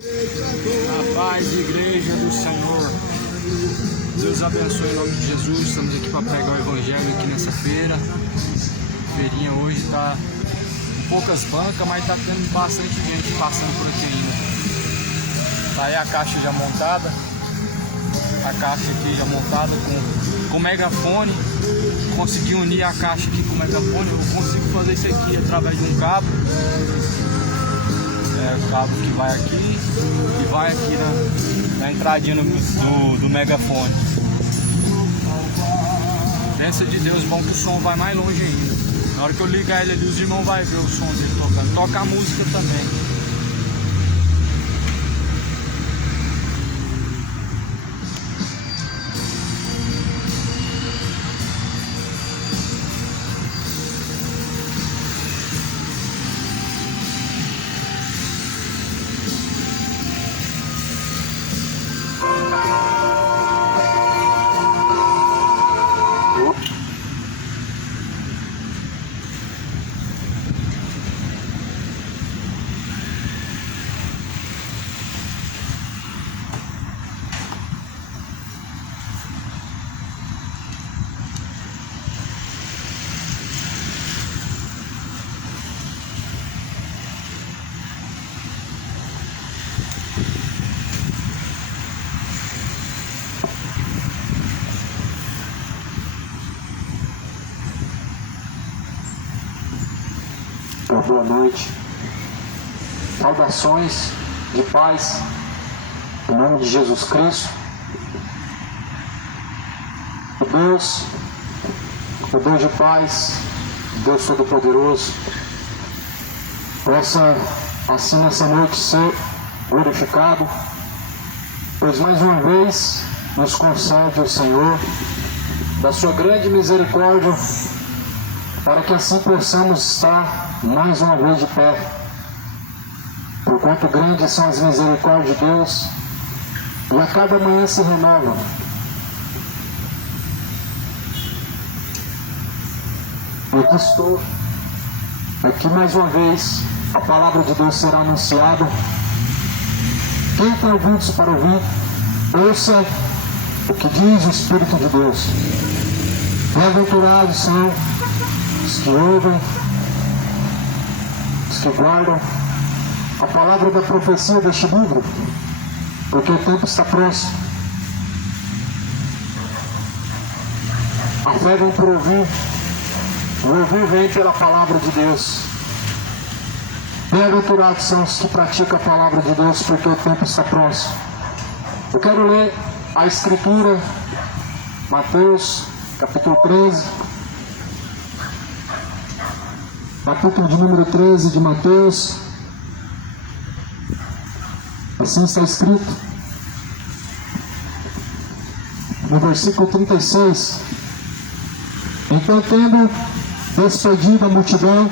A paz, igreja do Senhor. Deus abençoe em nome de Jesus. Estamos aqui para pregar o evangelho aqui nessa feira. A feirinha hoje está com poucas bancas, mas está tendo bastante gente passando por aqui ainda. Tá aí a caixa já montada. A caixa aqui já montada com megafone. Consegui unir a caixa aqui com o megafone. Eu consigo fazer isso aqui através de um cabo. O cabo que vai aqui e vai aqui na entradinha do megafone. Bênção de Deus, bom que o som vai mais longe ainda. Na hora que eu ligar ele ali, os irmãos vão ver o som dele tocando. Toca a música também. Boa noite, saudações de paz, em nome de Jesus Cristo. O Deus de paz, Deus Todo-Poderoso, possa assim nessa noite ser glorificado, pois mais uma vez nos concede o Senhor da sua grande misericórdia, para que assim possamos estar mais uma vez de pé. Porquanto grandes são as misericórdias de Deus, e a cada manhã se renovam. Eu aqui estou, aqui mais uma vez, a palavra de Deus será anunciada. Quem tem ouvidos para ouvir, ouça o que diz o Espírito de Deus. Bem-aventurados são os que ouvem, os que guardam a palavra da profecia deste livro, porque o tempo está próximo. A fé vem por ouvir, o ouvir vem pela palavra de Deus. Bem-aventurados são os que praticam a palavra de Deus, porque o tempo está próximo. Eu quero ler a Escritura, Mateus, capítulo 13. Capítulo de número 13 de Mateus. Assim está escrito no versículo 36. Então, tendo despedido a multidão,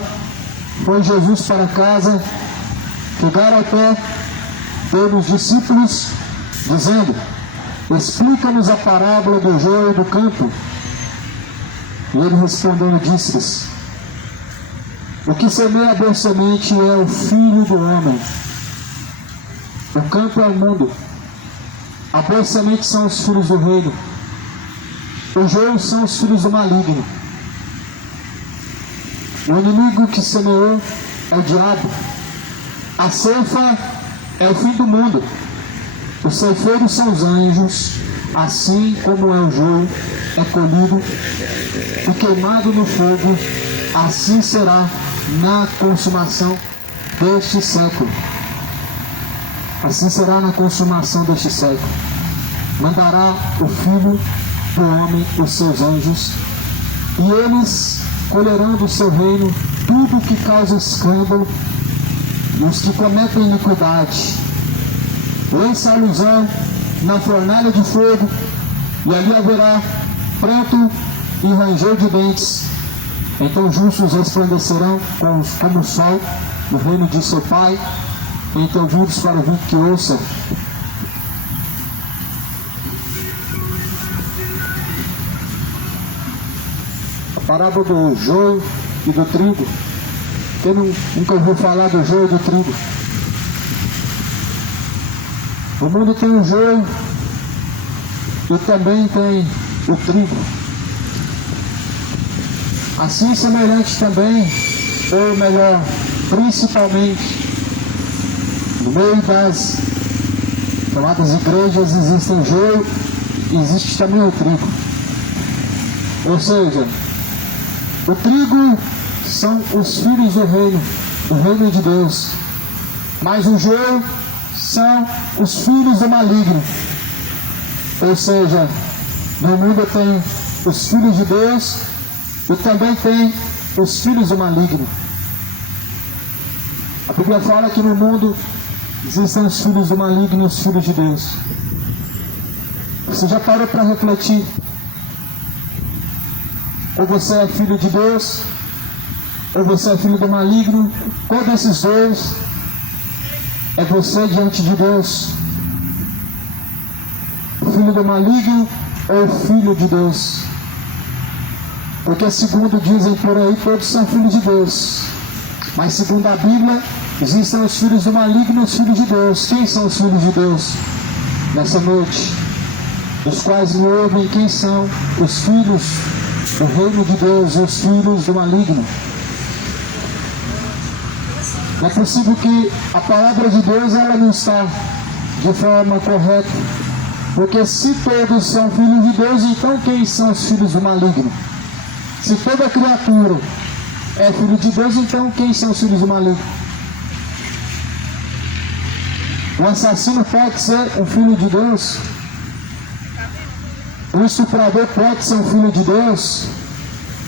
foi Jesus para casa, chegaram ao pé pelos discípulos, dizendo: explica-nos a parábola do joio e do campo. E ele respondendo disse-lhes: o que semeia a boa semente é o Filho do Homem. O campo é o mundo. A boa semente são os filhos do reino. O joio são os filhos do maligno. O inimigo que semeou é o diabo. A ceifa é o fim do mundo. Os ceifeiros são os anjos. Assim como é o joio, é colhido e queimado no fogo, assim será na consumação deste século. Assim será na consumação deste século. Mandará o Filho do Homem os seus anjos, e eles colherão do seu reino tudo que causa escândalo e os que cometem iniquidade. Lançá-los-ão na fornalha de fogo, e ali haverá pranto e ranger de dentes. Então justos resplandecerão como o sol no reino de seu Pai. Então ouvidos para ouvir, que ouça. A parábola do joio e do trigo. Quem nunca ouviu falar do joio e do trigo? O mundo tem o joio e também tem o trigo. Assim semelhante também, ou melhor, principalmente, no meio das chamadas igrejas existem o joio e existe também o trigo. Ou seja, o trigo são os filhos do reino de Deus. Mas o joio são os filhos do maligno. Ou seja, no mundo tem os filhos de Deus e também tem os filhos do maligno. A Bíblia fala que no mundo existem os filhos do maligno e os filhos de Deus. Você já parou para refletir? Ou você é filho de Deus, ou você é filho do maligno? Qual desses dois é você diante de Deus? O filho do maligno ou o filho de Deus? Porque segundo dizem por aí, todos são filhos de Deus. Mas segundo a Bíblia, existem os filhos do maligno e os filhos de Deus. Quem são os filhos de Deus nessa noite? Os quais me ouvem, quem são os filhos do reino de Deus e os filhos do maligno? É possível que a palavra de Deus ela não está de forma correta. Porque se todos são filhos de Deus, então quem são os filhos do maligno? Se toda criatura é filho de Deus, então quem são os filhos do maligno? O assassino pode ser um filho de Deus? O estuprador pode ser um filho de Deus?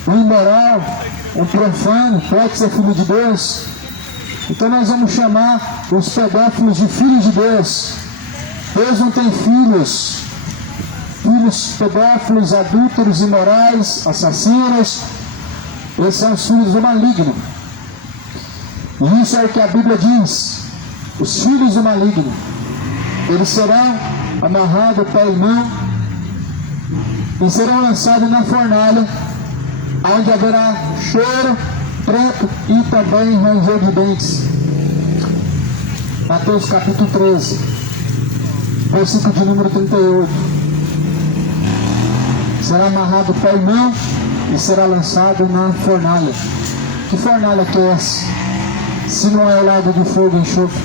O imoral, um profano, pode ser filho de Deus? Então nós vamos chamar os pedófilos de filhos de Deus. Deus não tem filhos. Filhos pedófilos, adúlteros, imorais, assassinos. Esses são os filhos do maligno. E isso é o que a Bíblia diz. Os filhos do maligno, eles serão amarrados pé e mão e serão lançados na fornalha, onde haverá choro, pranto e também ranger de dentes. Mateus capítulo 13, versículo de número 38. Será amarrado pé e mão e será lançado na fornalha. Que fornalha que é essa? Se não é o lago de fogo e enxofre.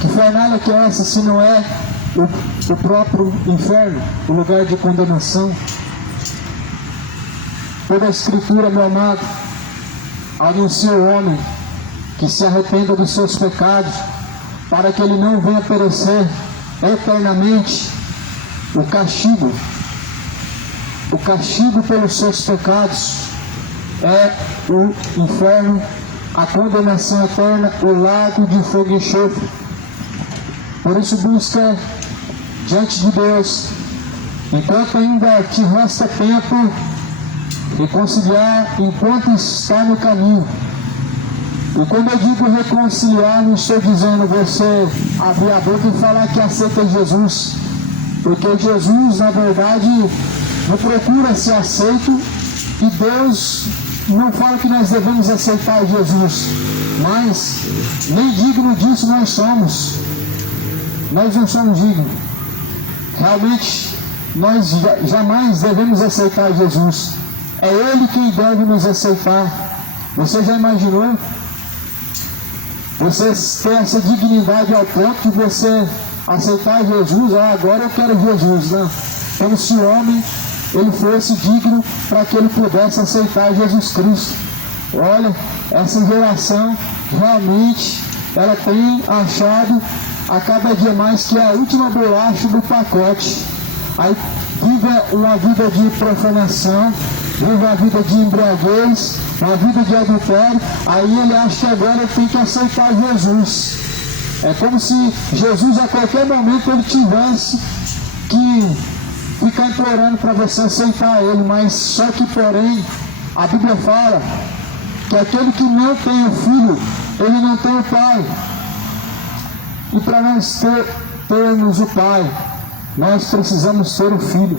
Que fornalha que é essa se não é o próprio inferno, o lugar de condenação? Toda a Escritura, meu amado, anuncia o homem que se arrependa dos seus pecados, para que ele não venha perecer eternamente. O castigo pelos seus pecados é o inferno, a condenação eterna, o lago de fogo e enxofre. Por isso busca diante de Deus, enquanto ainda te resta tempo, reconciliar enquanto está no caminho. E quando eu digo reconciliar, não estou dizendo você abrir a boca e falar que aceita Jesus, porque Jesus na verdade não procura ser aceito, e Deus não fala que nós devemos aceitar Jesus, mas nem digno disso nós somos. Nós não somos dignos. Realmente, nós jamais devemos aceitar Jesus. É Ele quem deve nos aceitar. Você já imaginou? Você ter essa dignidade ao ponto de você aceitar Jesus? Agora eu quero Jesus. Não. Como se o homem ele fosse digno para que ele pudesse aceitar Jesus Cristo. Olha, essa geração realmente ela tem achado a cada dia mais que é a última bolacha do pacote. Aí vive uma vida de profanação, vive uma vida de embriaguez, uma vida de adultério. Aí ele acha que agora ele tem que aceitar Jesus. É como se Jesus a qualquer momento ele tivesse que ficar implorando para você aceitar ele. Mas só que porém a Bíblia fala que aquele que não tem o Filho, ele não tem o Pai. E para nós termos o Pai, nós precisamos ter o Filho.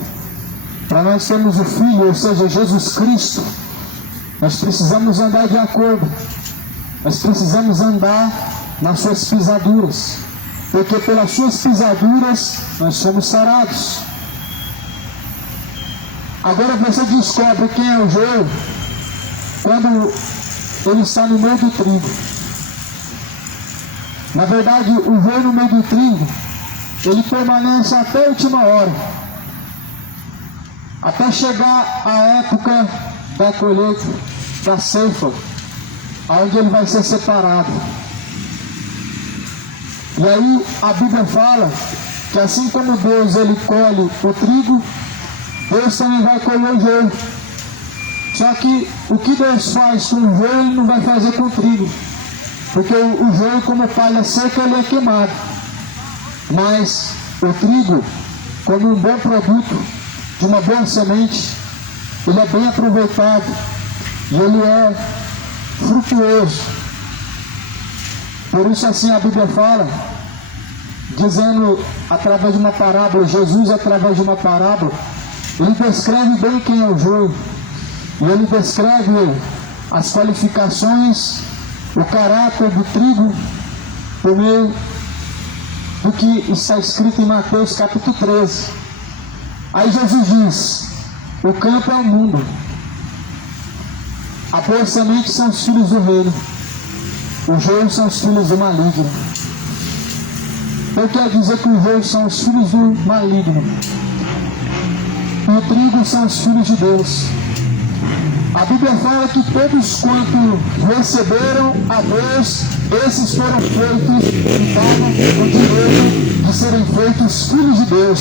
Para nós termos o Filho, ou seja, Jesus Cristo, nós precisamos andar de acordo. Nós precisamos andar nas suas pisaduras. porque pelas suas pisaduras nós somos sarados. Agora você descobre quem é o joio quando ele está no meio do trigo. Na verdade, o joio no meio do trigo, ele permanece até a última hora, até chegar a época da colheita, da ceifa, onde ele vai ser separado. E aí a Bíblia fala que assim como Deus ele colhe o trigo, Deus também vai colher o joio. Só que o que Deus faz com o joio, ele não vai fazer com o trigo, porque o joio, como palha seca, ele é queimado. Mas o trigo, como um bom produto de uma boa semente, ele é bem aproveitado e ele é frutuoso. Por isso assim a Bíblia fala, dizendo através de uma parábola, Jesus através de uma parábola, ele descreve bem quem é o joio, e ele descreve as qualificações, o caráter do trigo, por meio do que está escrito em Mateus capítulo 13. Aí Jesus diz: o campo é o mundo, a boa semente são os filhos do reino, o joio são os filhos do maligno. Então quer dizer que o joio são os filhos do maligno e o trigo são os filhos de Deus. A Bíblia fala que todos quanto receberam a Deus, esses foram feitos e davam o direito de serem feitos filhos de Deus.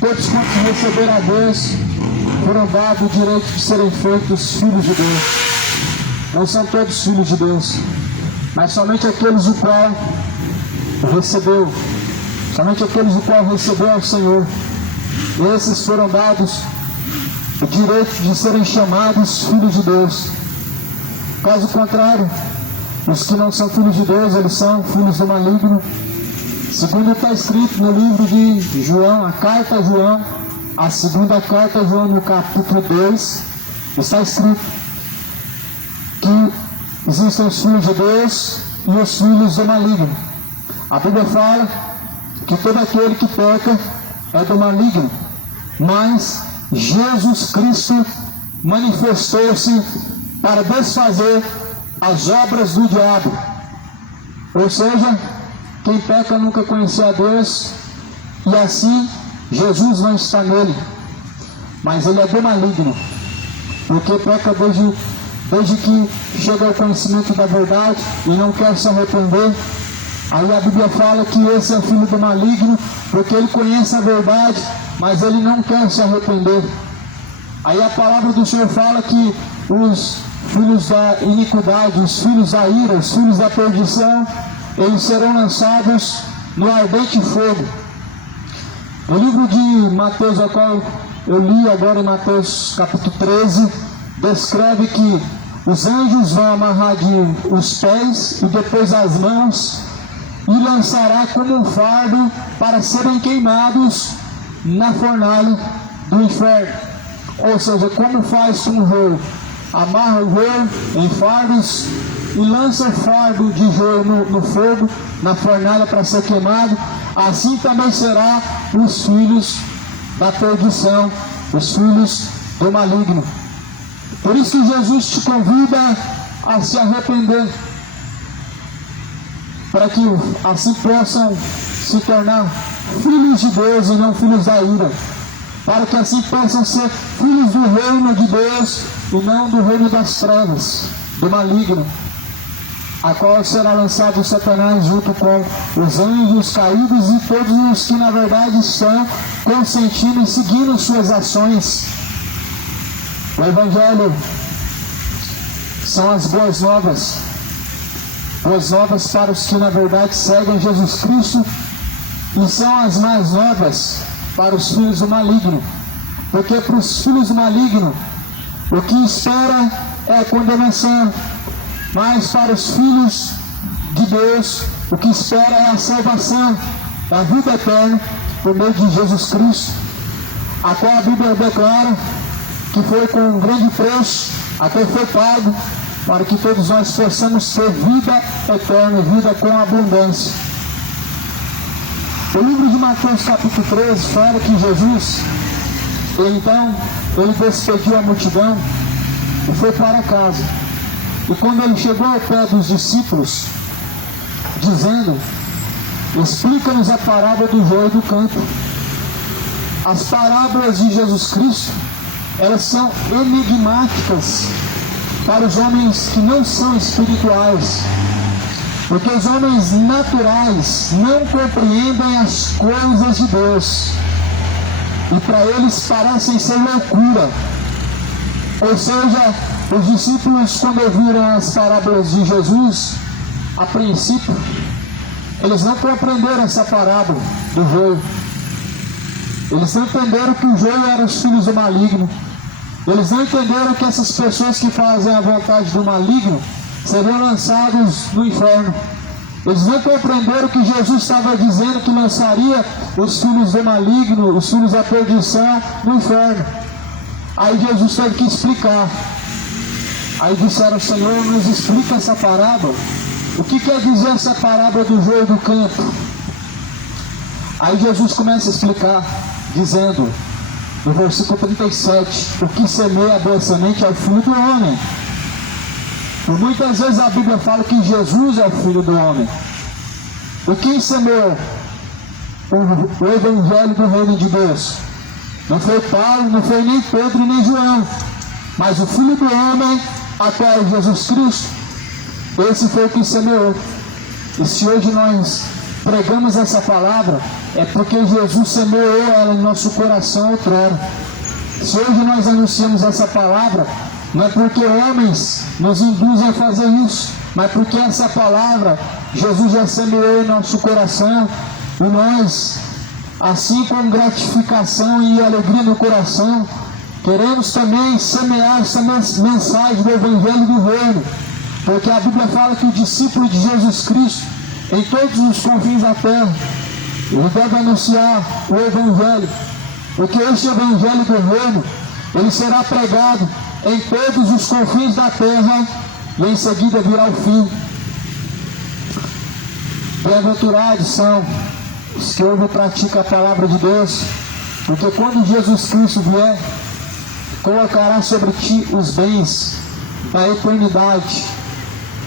Todos quantos receberam a Deus foram dados o direito de serem feitos filhos de Deus. Não são todos filhos de Deus, mas somente aqueles o qual recebeu, somente aqueles o qual recebeu ao Senhor. Esses foram dados o direito de serem chamados filhos de Deus. Caso contrário, os que não são filhos de Deus, eles são filhos do maligno. Segundo está escrito no livro de João, a carta a João, a segunda carta a João, no capítulo 2, está escrito que existem os filhos de Deus e os filhos do maligno. A Bíblia fala que todo aquele que peca é do maligno, mas Jesus Cristo manifestou-se para desfazer as obras do diabo. Ou seja, quem peca nunca conheceu a Deus, e assim Jesus não está nele, mas ele é do maligno, porque peca desde que chega ao conhecimento da verdade e não quer se arrepender. Aí a Bíblia fala que esse é filho do maligno, porque ele conhece a verdade, mas ele não quer se arrepender. Aí a palavra do Senhor fala que os filhos da iniquidade, os filhos da ira, os filhos da perdição, eles serão lançados no ardente fogo. O livro de Mateus, ao qual eu li agora em Mateus capítulo 13, descreve que os anjos vão amarrar os pés e depois as mãos e lançará como um fardo para serem queimados na fornalha do inferno. Ou seja, como faz com o joio? Amarra o joio em fardos e lança o fardo de joio no fogo, na fornalha para ser queimado. Assim também será os filhos da perdição, os filhos do maligno. Por isso que Jesus te convida a se arrepender, para que assim possam se tornar filhos de Deus e não filhos da ira, para que assim possam ser filhos do reino de Deus e não do reino das trevas, do maligno, a qual será lançado Satanás junto com os anjos caídos e todos os que na verdade estão consentindo e seguindo suas ações. O Evangelho são as boas novas para os que na verdade seguem Jesus Cristo, e são as mais novas para os filhos do maligno, porque para os filhos do maligno o que espera é a condenação, mas para os filhos de Deus o que espera é a salvação, a vida eterna por meio de Jesus Cristo, a qual a Bíblia declara que foi com um grande preço até foi pago para que todos nós possamos ter vida eterna, vida com abundância. O livro de Mateus capítulo 13 fala que Jesus, então, ele despediu a multidão e foi para casa. E quando ele chegou ao pé dos discípulos, dizendo: explica-nos a parábola do joio e do campo. As parábolas de Jesus Cristo, elas são enigmáticas para os homens que não são espirituais, porque os homens naturais não compreendem as coisas de Deus, e para eles parecem ser loucura. Ou seja, os discípulos, quando ouviram as parábolas de Jesus, a princípio, eles não compreenderam essa parábola do joio. Eles não entenderam que o joio era os filhos do maligno. Eles não entenderam que essas pessoas que fazem a vontade do maligno seriam lançados no inferno. Eles não compreenderam que Jesus estava dizendo que lançaria os filhos do maligno, os filhos da perdição, no inferno. Aí Jesus teve que explicar. Aí disseram: Senhor, nos explica essa parábola. O que quer dizer essa parábola do joio do campo? Aí Jesus começa a explicar, dizendo, no versículo 37, o que semeia a boa semente é o Filho do Homem. E muitas vezes a Bíblia fala que Jesus é o Filho do Homem. O que semeou o Evangelho do Reino de Deus? Não foi Paulo, não foi nem Pedro, nem João, mas o Filho do Homem, até Jesus Cristo. Esse foi o que semeou. E se hoje nós pregamos essa palavra, é porque Jesus semeou ela em nosso coração outrora. Se hoje nós anunciamos essa palavra, não é porque homens nos induzem a fazer isso, mas porque essa palavra Jesus já semeou em nosso coração, e nós, assim com gratificação e alegria no coração, queremos também semear essa mensagem do Evangelho do Reino, porque a Bíblia fala que o discípulo de Jesus Cristo, em todos os confins da terra, ele deve anunciar o Evangelho, porque este Evangelho do Reino, ele será pregado em todos os confins da terra, e em seguida virá o fim. Bem-aventurados são os que ouvem e praticam a palavra de Deus, porque quando Jesus Cristo vier, colocará sobre ti os bens da eternidade,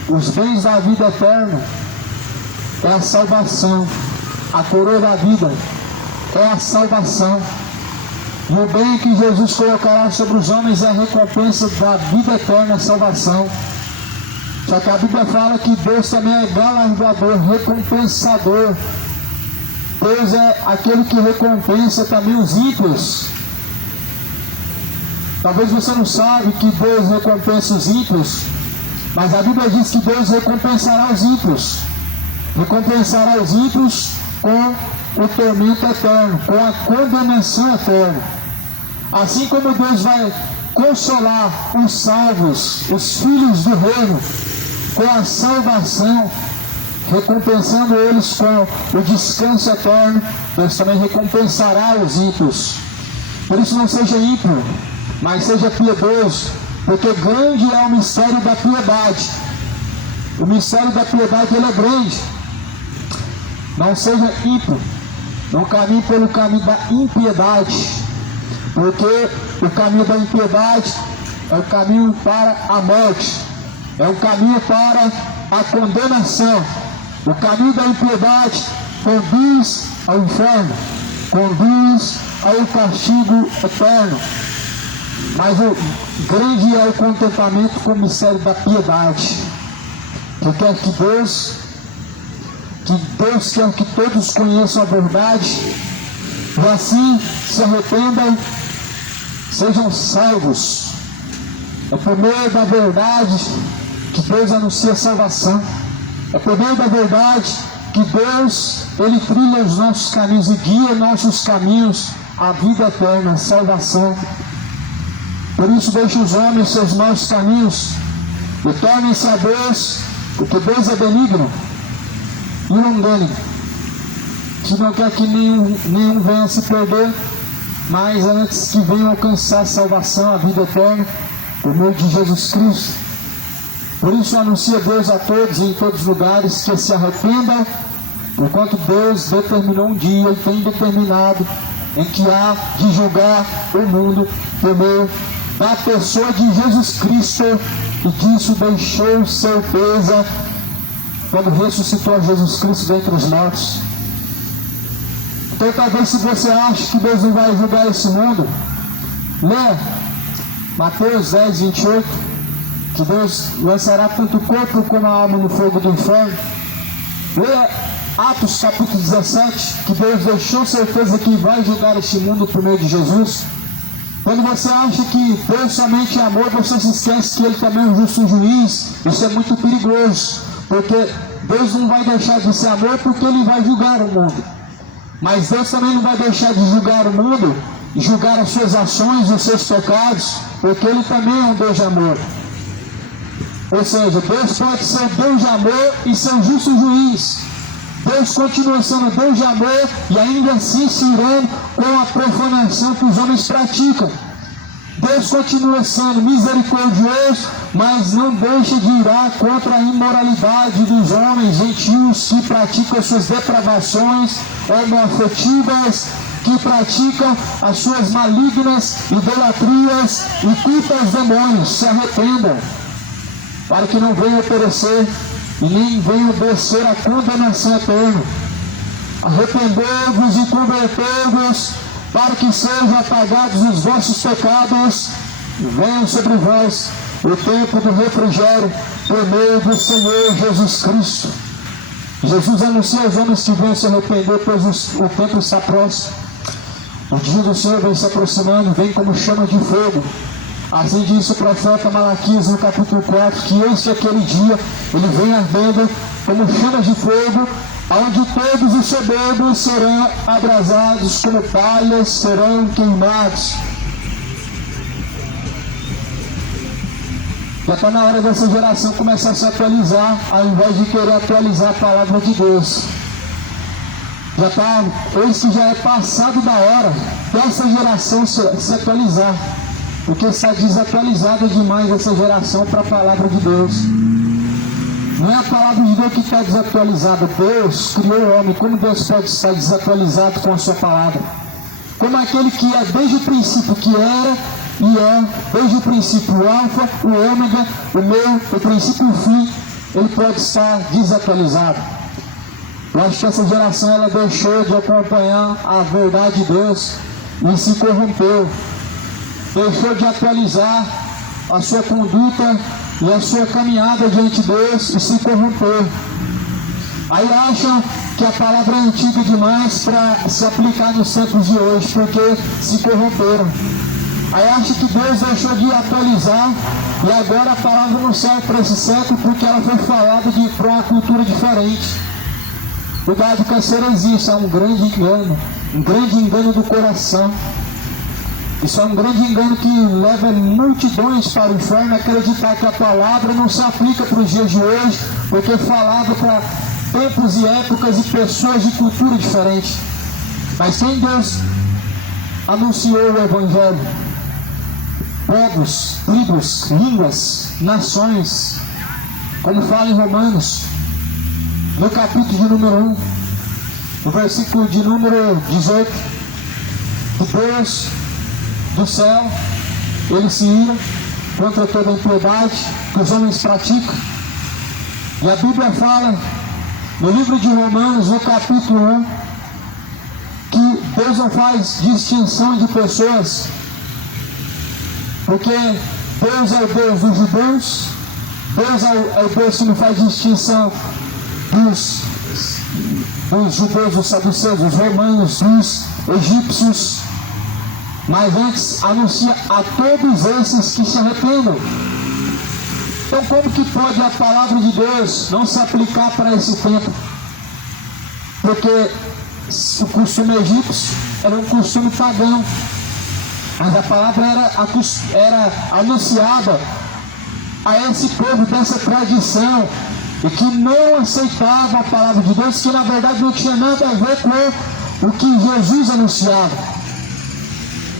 os bens da vida eterna. É a salvação. A coroa da vida é a salvação. E o bem que Jesus colocará sobre os homens é a recompensa da vida eterna, a salvação. Só que a Bíblia fala que Deus também é galardoador, recompensador. Deus é aquele que recompensa também os ímpios. Talvez você não sabe que Deus recompensa os ímpios, mas a Bíblia diz que Deus recompensará os ímpios. Recompensará os ímpios com o tormento eterno, com a condenação eterna. Assim como Deus vai consolar os salvos, os filhos do reino, com a salvação, recompensando eles com o descanso eterno, Deus também recompensará os ímpios. Por isso não seja ímpio, mas seja piedoso, porque grande é o mistério da piedade. O mistério da piedade, ele é grande. Não seja ímpio, não caminhe pelo caminho da impiedade, porque o caminho da impiedade é o caminho para a morte, é o caminho para a condenação. O caminho da impiedade conduz ao inferno, conduz ao castigo eterno. Mas o grande é o contentamento com o mistério da piedade, que quer que Deus quer que todos conheçam a verdade, e assim se arrependam, sejam salvos. É por meio da verdade que Deus anuncia a salvação. É por meio da verdade que Deus, ele trilha os nossos caminhos e guia nossos caminhos à vida eterna, à salvação. Por isso deixe os homens seus maus caminhos e tornem-se a Deus, porque Deus é benigno e longânimo, que não quer que nenhum venha se perder, mas antes que venham alcançar a salvação, a vida eterna, por meio de Jesus Cristo. Por isso anuncia Deus a todos e em todos os lugares que se arrependam, porquanto Deus determinou um dia e tem determinado em que há de julgar o mundo por meio da pessoa de Jesus Cristo, e disso deixou certeza quando ressuscitou a Jesus Cristo dentre os mortos. Então talvez, se você acha que Deus não vai julgar esse mundo, lê Mateus 10, 28, que Deus lançará tanto o corpo como a alma no fogo do inferno. Lê Atos capítulo 17, que Deus deixou certeza que vai julgar este mundo por meio de Jesus. Quando você acha que Deus somente é amor, você se esquece que Ele também é um justo juiz. Isso é muito perigoso, porque Deus não vai deixar de ser amor porque Ele vai julgar o mundo. Mas Deus também não vai deixar de julgar o mundo, julgar as suas ações, os seus pecados, porque Ele também é um Deus de amor. Ou seja, Deus pode ser Deus de amor e ser um justo juiz. Deus continua sendo Deus de amor e ainda assim se irando com a profanação que os homens praticam. Deus continua sendo misericordioso, mas não deixa de irar contra a imoralidade dos homens gentios que praticam as suas depravações homoafetivas, que praticam as suas malignas idolatrias e culpam os demônios. Se arrependam, para que não venham perecer e nem venham descer a condenação eterna. Arrependei-vos e convertei-vos, para que sejam apagados os vossos pecados, e venham sobre vós o tempo do refrigério, por meio do Senhor Jesus Cristo. Jesus anuncia aos homens que venham se arrepender, pois o tempo está próximo. O dia do Senhor vem se aproximando, vem como chama de fogo. Assim disse o profeta Malaquias no capítulo 4, que este aquele dia, ele vem ardendo como chama de fogo, onde todos os soberbos serão abrasados, como palhas serão queimados. Já está na hora dessa geração começar a se atualizar, ao invés de querer atualizar a palavra de Deus. Esse já é passado da hora dessa geração se atualizar, porque está desatualizada demais essa geração para a palavra de Deus. Não é a palavra de Deus que está desatualizada. Deus criou o homem. Como Deus pode estar desatualizado com a sua palavra? Como aquele que é desde o princípio, que era e é, desde o princípio, o alfa, o ômega, o meio, o princípio e o fim, ele pode estar desatualizado. Eu acho que essa geração, ela deixou de acompanhar a verdade de Deus e se corrompeu. Deixou de atualizar a sua conduta e a sua caminhada diante de Deus e se corrompeu. Aí acham que a palavra é antiga demais para se aplicar nos tempos de hoje, porque se corromperam. Aí acham que Deus deixou de atualizar e agora a palavra não serve para esse século porque ela foi falada para uma cultura diferente. Cuidado com essa heresia, isso é um grande engano do coração. Isso é um grande engano que leva multidões para o inferno, acreditar que a palavra não se aplica para os dias de hoje, porque é falada para tempos e épocas e pessoas de cultura diferente. Mas quem Deus anunciou o Evangelho? Povos, tribos, línguas, nações, como fala em Romanos, no capítulo de número 1, no versículo de número 18, que Deus do céu, ele se ira contra toda a impiedade que os homens praticam. E a Bíblia fala no livro de Romanos, no capítulo 1, que Deus não faz distinção de pessoas, porque Deus é o Deus dos judeus, Deus é o Deus que não faz distinção dos judeus, dos saduceus, dos romanos, dos egípcios, mas antes anuncia a todos esses que se arrependam. Então como que pode a palavra de Deus não se aplicar para esse tempo? Porque o costume egípcio era um costume pagão, mas a palavra era anunciada a esse povo dessa tradição, e que não aceitava a palavra de Deus, que na verdade não tinha nada a ver com o que Jesus anunciava.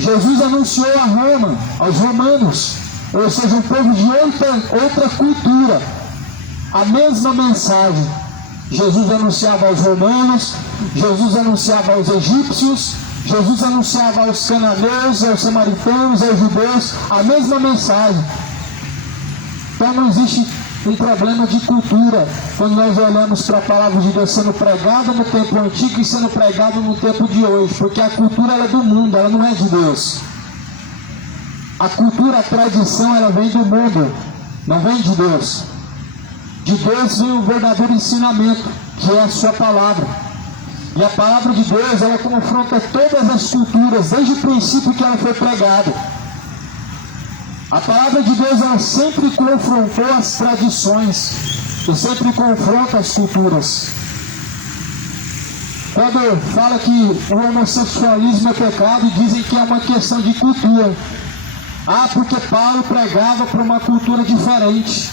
Jesus anunciou a Roma, aos romanos, ou seja, um povo de outra cultura. A mesma mensagem. Jesus anunciava aos romanos, Jesus anunciava aos egípcios, Jesus anunciava aos cananeus, aos samaritanos, aos judeus, a mesma mensagem. Então não existe um problema de cultura quando nós olhamos para a palavra de Deus sendo pregada no tempo antigo e sendo pregada no tempo de hoje, porque a cultura ela é do mundo, ela não é de Deus. A cultura, a tradição, ela vem do mundo, não vem de Deus. De Deus vem o verdadeiro ensinamento, que é a sua palavra. E a palavra de Deus, ela confronta todas as culturas, desde o princípio que ela foi pregada. A palavra de Deus, ela sempre confrontou as tradições, e sempre confronta as culturas. Quando fala que o homossexualismo é pecado, dizem que é uma questão de cultura. Ah, porque Paulo pregava para uma cultura diferente.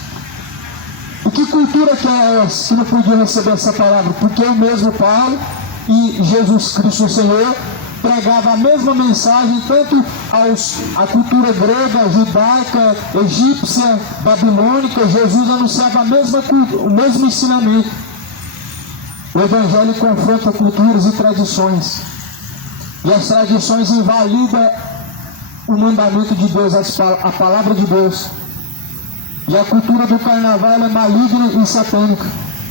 E que cultura que é essa que não podia receber essa palavra? Porque o mesmo Paulo e Jesus Cristo o Senhor pregava a mesma mensagem tanto à cultura grega, judaica, egípcia, babilônica. Jesus anunciava o mesmo ensinamento. O Evangelho confronta culturas e tradições. E as tradições invalidam o mandamento de Deus, a palavra de Deus. E a cultura do carnaval é maligna e satânica.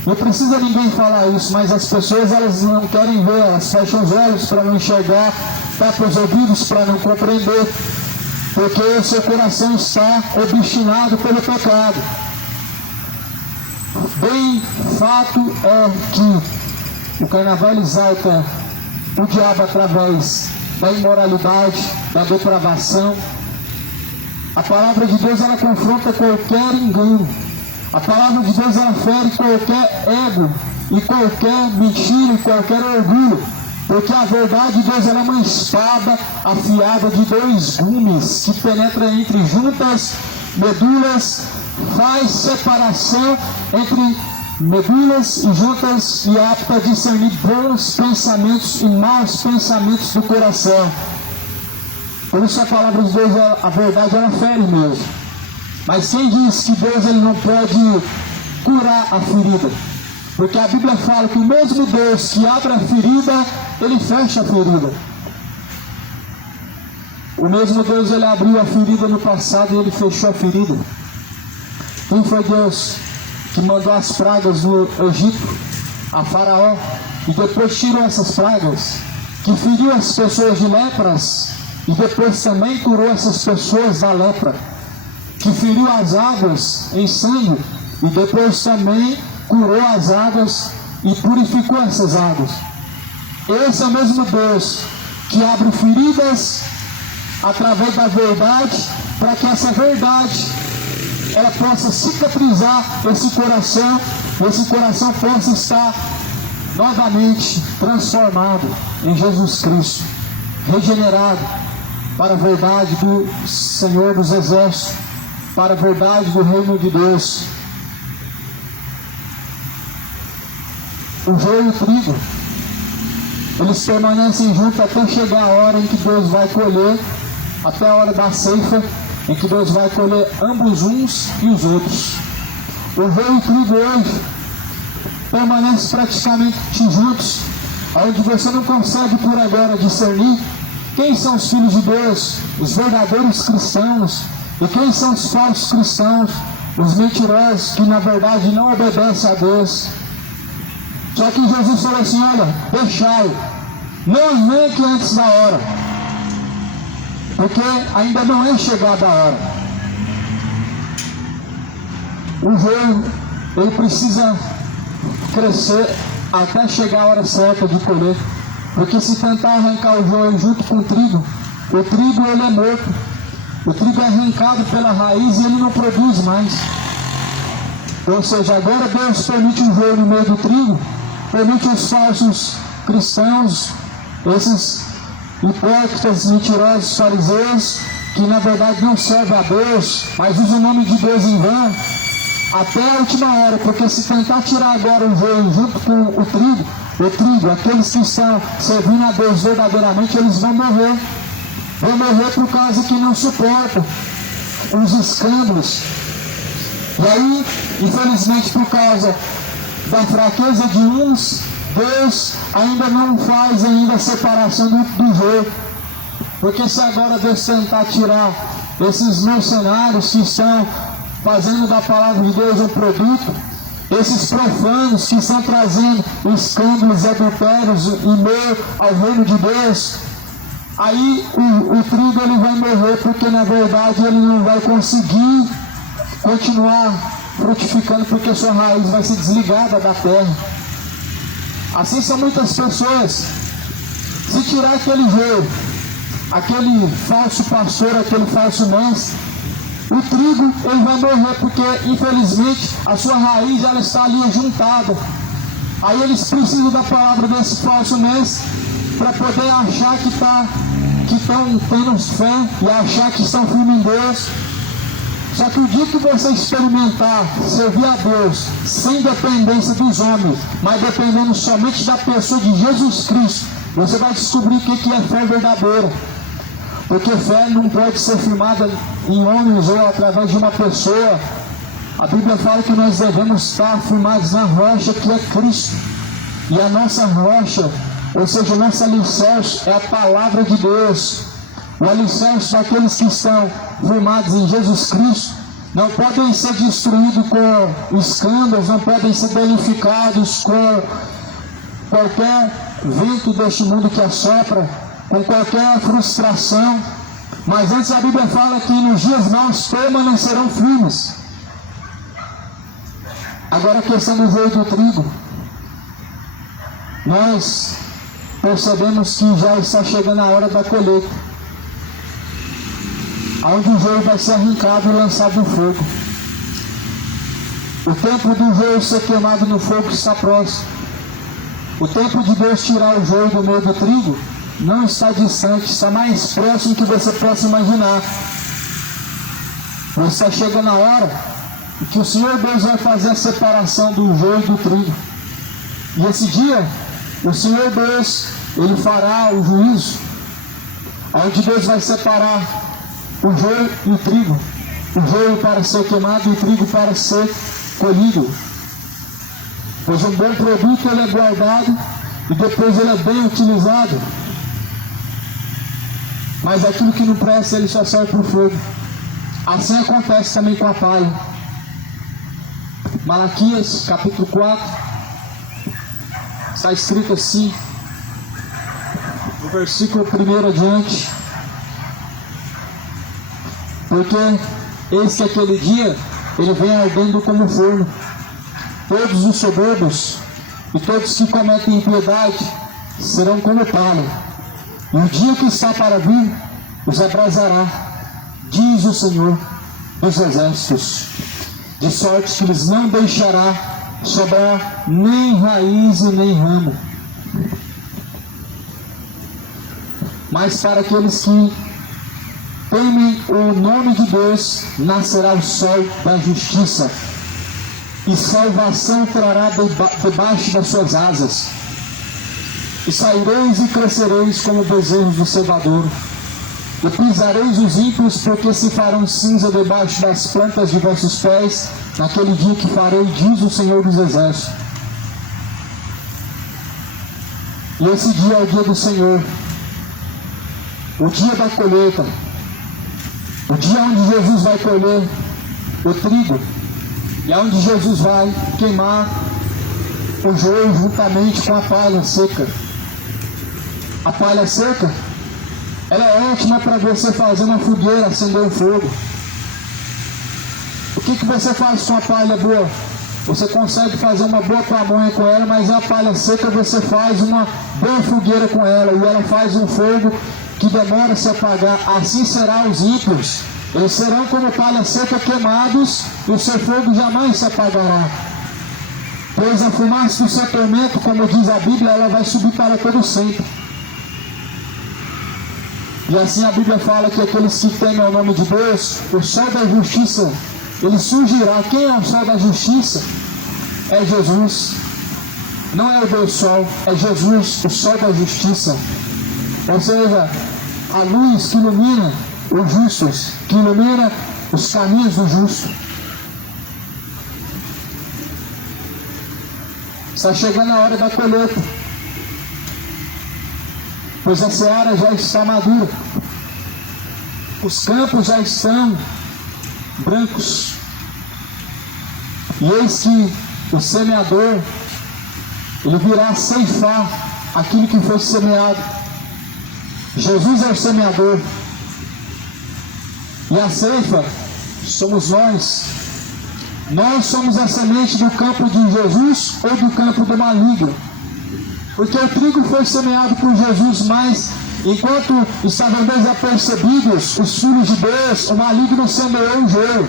Não precisa ninguém falar isso, mas as pessoas elas não querem ver, elas fecham os olhos para não enxergar, tapam os ouvidos para não compreender, porque o seu coração está obstinado pelo pecado. Bem, fato é que o carnaval exalta o diabo através da imoralidade, da depravação. A palavra de Deus, ela confronta qualquer engano. A palavra de Deus, ela fere qualquer ego e qualquer mentira e qualquer orgulho. Porque a verdade de Deus, ela é uma espada afiada de 2 gumes que penetra entre juntas, medulas, faz separação entre medulas e juntas e apta a discernir bons pensamentos e maus pensamentos do coração. Por isso a palavra de Deus, a verdade, ela fere mesmo. Mas quem diz que Deus ele não pode curar a ferida? Porque a Bíblia fala que o mesmo Deus que abre a ferida, ele fecha a ferida. O mesmo Deus, ele abriu a ferida no passado e ele fechou a ferida. Quem foi Deus que mandou as pragas no Egito, a Faraó, e depois tirou essas pragas, que feriu as pessoas de lepras, e depois também curou essas pessoas da lepra, que feriu as águas em sangue, e depois também curou as águas e purificou essas águas. Esse é o mesmo Deus que abre feridas através da verdade, para que essa verdade ela possa cicatrizar esse coração possa estar novamente transformado em Jesus Cristo, regenerado para a verdade do Senhor dos Exércitos, para a verdade do reino de Deus. O joio e o trigo, eles permanecem juntos até chegar a hora em que Deus vai colher, até a hora da ceifa, em que Deus vai colher ambos uns e os outros. O joio e o trigo hoje permanecem praticamente juntos, onde você não consegue por agora discernir quem são os filhos de Deus, os verdadeiros cristãos, e quem são os falsos cristãos, os mentirosos que na verdade não obedecem a Deus. Só que Jesus falou assim: olha, deixai, não arranque antes da hora, porque ainda não é chegada a hora. O joio, ele precisa crescer até chegar a hora certa de colher, porque se tentar arrancar o joio junto com o trigo ele é morto. O trigo é arrancado pela raiz e ele não produz mais. Ou seja, agora Deus permite o joio no meio do trigo, permite os falsos cristãos, esses hipócritas, mentirosos, fariseus, que na verdade não servem a Deus, mas usam o nome de Deus em vão, até a última hora, porque se tentar tirar agora o joio junto com o trigo, aqueles que estão servindo a Deus verdadeiramente, eles vão morrer por causa que não suportam uns escândalos. E aí, infelizmente, por causa da fraqueza de uns, Deus ainda não faz ainda a separação do joio. Porque se agora Deus tentar tirar esses mercenários que estão fazendo da palavra de Deus um produto, esses profanos que estão trazendo escândalos, adultérios em meio ao reino de Deus, aí o trigo ele vai morrer, porque na verdade ele não vai conseguir continuar frutificando, porque sua raiz vai ser desligada da terra. Assim são muitas pessoas. Se tirar aquele joio, aquele falso pastor, aquele falso mestre, o trigo ele vai morrer, porque infelizmente a sua raiz ela está ali juntada. Aí eles precisam da palavra desse falso mestre para poder achar que estão tendo fé e achar que estão firmes em Deus. Só que o dia que você experimentar servir a Deus sem dependência dos homens, mas dependendo somente da pessoa de Jesus Cristo, você vai descobrir o que é fé verdadeira. Porque fé não pode ser firmada em homens ou através de uma pessoa. A Bíblia fala que nós devemos estar firmados na rocha que é Cristo. E a nossa rocha, ou seja, nosso alicerce é a palavra de Deus. O alicerce daqueles que estão firmados em Jesus Cristo não podem ser destruídos com escândalos, não podem ser danificados com qualquer vento deste mundo que assopra, com qualquer frustração. Mas antes a Bíblia fala que nos dias maus permanecerão firmes. Agora a questão do joio do trigo, nós percebemos que já está chegando a hora da colheita, onde o joio vai ser arrancado e lançado no fogo. O tempo do joio ser queimado no fogo está próximo. O tempo de Deus tirar o joio do meio do trigo não está distante, está mais próximo que você possa imaginar. Mas está chegando a hora que o Senhor Deus vai fazer a separação do joio e do trigo. E esse dia, o Senhor Deus, Ele fará o juízo, onde Deus vai separar o joio e o trigo. O joio para ser queimado e o trigo para ser colhido. Pois um bom produto ele é guardado e depois ele é bem utilizado. Mas aquilo que não presta ele só serve para o fogo. Assim acontece também com a palha. Malaquias capítulo 4 está escrito assim, no versículo 1 adiante: porque eis que aquele dia ele vem ardendo como forno, todos os soberbos e todos que cometem impiedade serão como palha, e o dia que está para vir os abrasará, diz o Senhor dos exércitos, de sorte que lhes não deixará sobrar nem raiz e nem ramo. Mas para aqueles que temem o nome de Deus, nascerá o sol da justiça, e salvação trará debaixo das suas asas. E saireis e crescereis como bezerros do cevadouro, e pisareis os ímpios, porque se farão cinza debaixo das plantas de vossos pés, naquele dia que farei, diz o Senhor dos Exércitos. E esse dia é o dia do Senhor, o dia da colheita, o dia onde Jesus vai colher o trigo, e onde Jesus vai queimar o joio juntamente com a palha seca. A palha seca, ela é ótima para você fazer uma fogueira, acender um fogo. O que você faz com a palha boa? Você consegue fazer uma boa pamonha com ela, mas a palha seca você faz uma boa fogueira com ela, e ela faz um fogo que demora a se apagar. Assim será os ímpios. Eles serão como palha seca, queimados, e o seu fogo jamais se apagará. Pois a fumaça do seu tormento, como diz a Bíblia, ela vai subir para todo sempre. E assim a Bíblia fala que aqueles que temem o nome de Deus, o sol da justiça, ele surgirá. Quem é o sol da justiça? É Jesus. Não é o Deus Sol, é Jesus, o sol da justiça. Ou seja, a luz que ilumina os justos, que ilumina os caminhos do justo. Está chegando a hora da colheita, pois a seara já está madura, os campos já estão brancos, e eis que o semeador, ele virá ceifar aquilo que foi semeado. Jesus é o semeador, e a ceifa somos nós. Nós somos a semente do campo de Jesus ou do campo do maligno. Porque o trigo foi semeado por Jesus, mas enquanto estavam desapercebidos os filhos de Deus, o maligno semeou o joio.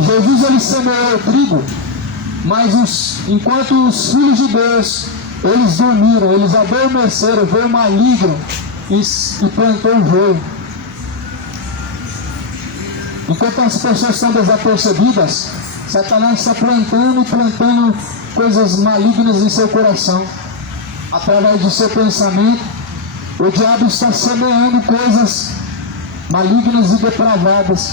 Jesus, ele semeou o trigo, mas enquanto os filhos de Deus, eles dormiram, eles adormeceram, veio o maligno e plantou o joio. Enquanto as pessoas estão desapercebidas, Satanás está plantando coisas malignas em seu coração. Através do seu pensamento, o diabo está semeando coisas malignas e depravadas.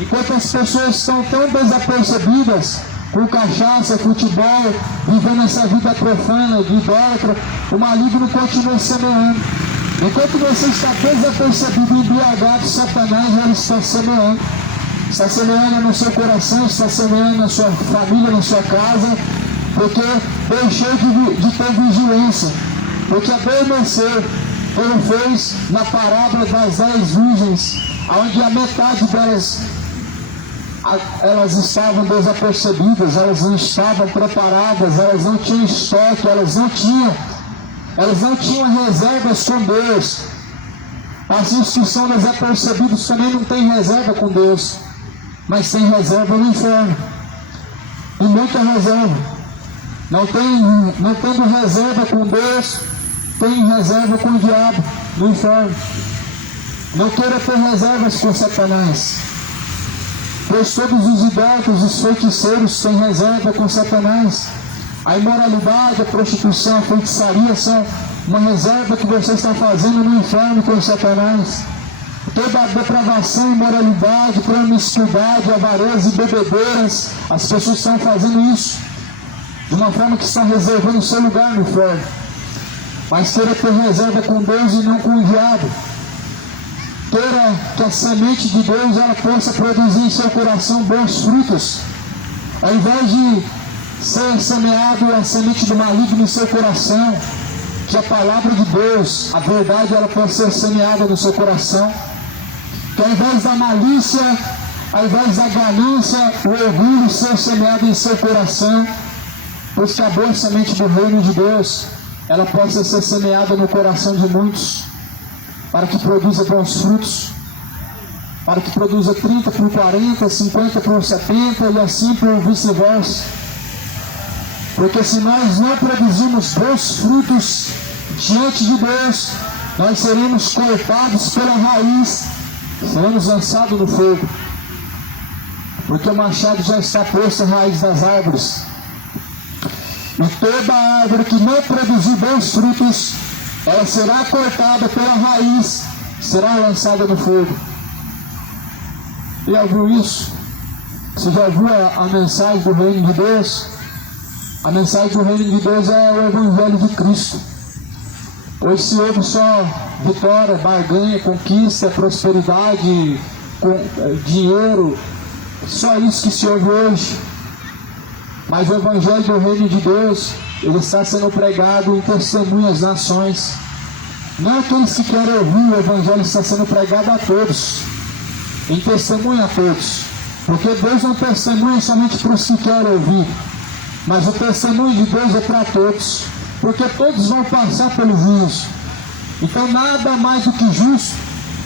Enquanto as pessoas estão tão desapercebidas, com cachaça, futebol, vivendo essa vida profana, de idólatra, o maligno continua semeando. Enquanto você está desapercebido e embriagado, Satanás já está semeando. Está semeando no seu coração, está semeando na sua família, na sua casa, porque deixou de ter vigilância, porque adormeceu, como fez na parábola das 10 virgens, onde a metade delas elas estavam desapercebidas, elas não estavam preparadas, elas não tinham estoque, elas não tinham reservas com Deus. Assim, os que são desapercebidos também não têm reserva com Deus, mas tem reserva no inferno, e muita reserva. Não tendo reserva com Deus, tem reserva com o diabo no inferno. Não queira ter reservas com Satanás, pois todos os idólatras, os feiticeiros têm reserva com Satanás. A imoralidade, a prostituição, a feitiçaria são uma reserva que você está fazendo no inferno com Satanás. Toda a depravação, imoralidade, promiscuidade, avareza e bebedeiras, as pessoas estão fazendo isso de uma forma que estão reservando o seu lugar no inferno. Mas queira ter reserva com Deus e não com o diabo. Queira que a semente de Deus ela possa produzir em seu coração bons frutos, ao invés de ser semeado a semente do maligno em seu coração. Que a palavra de Deus, a verdade, ela possa ser semeada no seu coração. Que ao invés da malícia, ao invés da ganância, o orgulho ser semeado em seu coração, pois que a boa semente do reino de Deus, ela possa ser semeada no coração de muitos, para que produza bons frutos, para que produza 30 por 40, 50 por 70 e assim por vice-versa. Porque se nós não produzimos bons frutos diante de Deus, nós seremos cortados pela raiz, seremos lançados no fogo, porque o machado já está posto à raiz das árvores, e toda árvore que não produzir bons frutos, ela será cortada pela raiz, será lançada no fogo. Já ouviu isso? Você já ouviu a mensagem do reino de Deus? A mensagem do reino de Deus é o Evangelho de Cristo. Hoje se ouve só vitória, barganha, conquista, prosperidade, dinheiro, só isso que se ouve hoje. Mas o Evangelho do reino de Deus, ele está sendo pregado em testemunho às nações. Não aqueles que querem ouvir, o Evangelho está sendo pregado a todos, em testemunho a todos. Porque Deus não testemunha somente para os que querem ouvir, mas o testemunho de Deus é para todos, porque todos vão passar pelo juízo. Então nada mais do que justo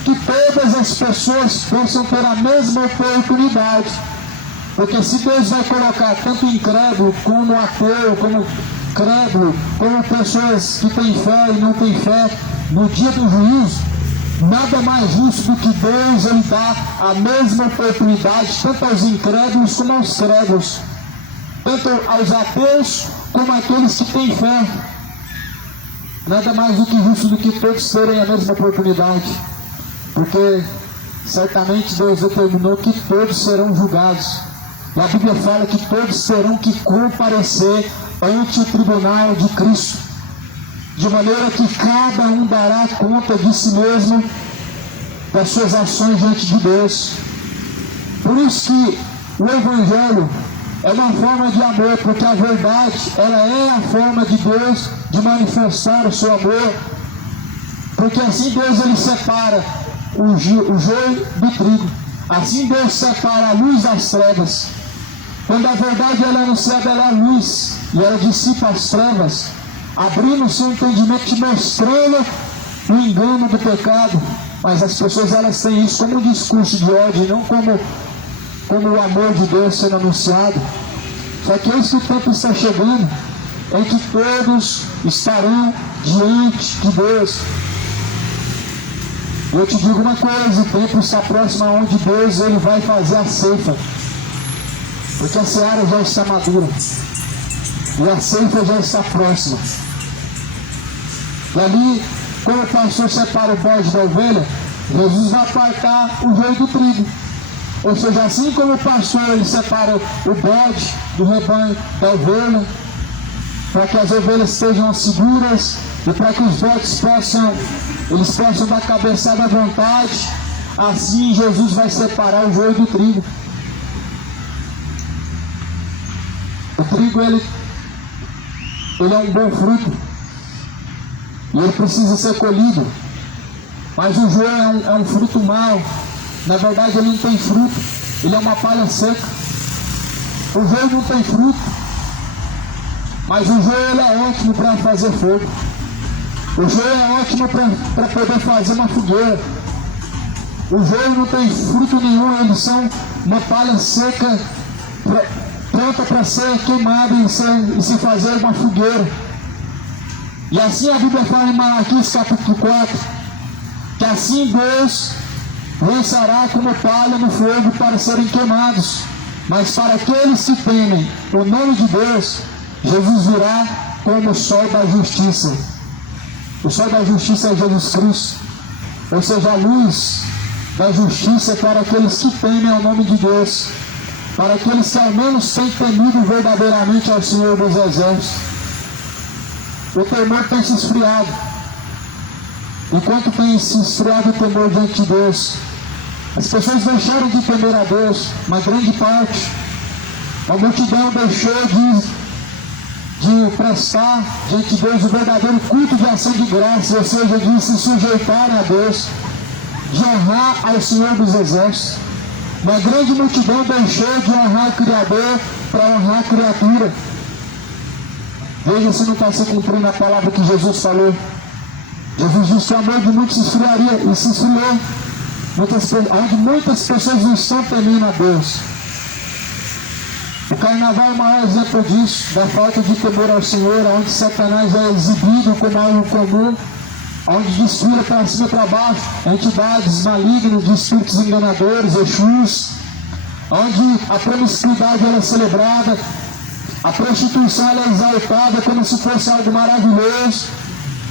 que todas as pessoas possam ter a mesma oportunidade. Porque se Deus vai colocar tanto incrédulo como ateu, como crédulo, como pessoas que têm fé e não têm fé no dia do juízo, nada mais justo do que Deus ele dá a mesma oportunidade tanto aos incrédulos como aos crédulos, tanto aos ateus como àqueles que têm fé. Nada mais do que justo do que todos terem a mesma oportunidade, porque certamente Deus determinou que todos serão julgados. E a Bíblia fala que todos terão que comparecer ante o tribunal de Cristo, de maneira que cada um dará conta de si mesmo, das suas ações diante de Deus. Por isso que o Evangelho é uma forma de amor, porque a verdade, ela é a forma de Deus de manifestar o seu amor, porque assim Deus ele separa o joio do trigo, assim Deus separa a luz das trevas. Quando a verdade ela é anunciada, ela é a luz, e ela dissipa as trevas, abrindo o seu entendimento e mostrando o engano do pecado. Mas as pessoas elas têm isso como um discurso de ódio, e não como o amor de Deus sendo anunciado. Só que eis que o tempo está chegando em que todos estarão diante de Deus. Eu te digo uma coisa, o tempo está próximo onde Deus ele vai fazer a ceifa, porque a seara já está madura e a ceifa já está próxima. E ali, como o pastor separa o bode da ovelha, Jesus vai apartar o joio do trigo. Ou seja, assim como o pastor ele separa o bode do rebanho da ovelha, para que as ovelhas sejam seguras e para que os bodes possam dar cabeçada à vontade, assim Jesus vai separar o joio do trigo. O trigo ele é um bom fruto e ele precisa ser colhido, mas o joio é um fruto mau. Na verdade ele não tem fruto, ele é uma palha seca. O joio não tem fruto, mas o joio ele é ótimo para fazer fogo. O joio é ótimo para poder fazer uma fogueira. O joio não tem fruto nenhum, eles são uma palha seca pronta para ser queimada e se fazer uma fogueira. E assim a Bíblia fala em Malaquias capítulo 4, que assim Deus lançará como palha no fogo para serem queimados. Mas para aqueles que temem o nome de Deus, Jesus virá como o sol da justiça. O sol da justiça é Jesus Cristo, ou seja, a luz da justiça para aqueles que temem ao nome de Deus, para aqueles que ao menos têm temido verdadeiramente ao Senhor dos Exércitos. O temor tem se esfriado. Enquanto tem se esfriado o temor diante de Deus, as pessoas deixaram de temer a Deus, uma grande parte. A multidão deixou de prestar diante de Deus o verdadeiro culto de ação de graça, ou seja, de se sujeitar a Deus, de honrar ao Senhor dos Exércitos. Uma grande multidão deixou de honrar o Criador para honrar a criatura. Veja se não está se cumprindo a palavra que Jesus falou. Jesus disse que o amor de muitos se esfriaria, e se esfriou. Onde muitas pessoas não estão temendo a Deus. O carnaval é o maior exemplo disso, da falta de temor ao Senhor, onde Satanás é exibido como algo comum, onde desfila para cima e para baixo entidades malignas, de espíritos enganadores, Exus, onde a promiscuidade é celebrada, a prostituição é exaltada como se fosse algo maravilhoso,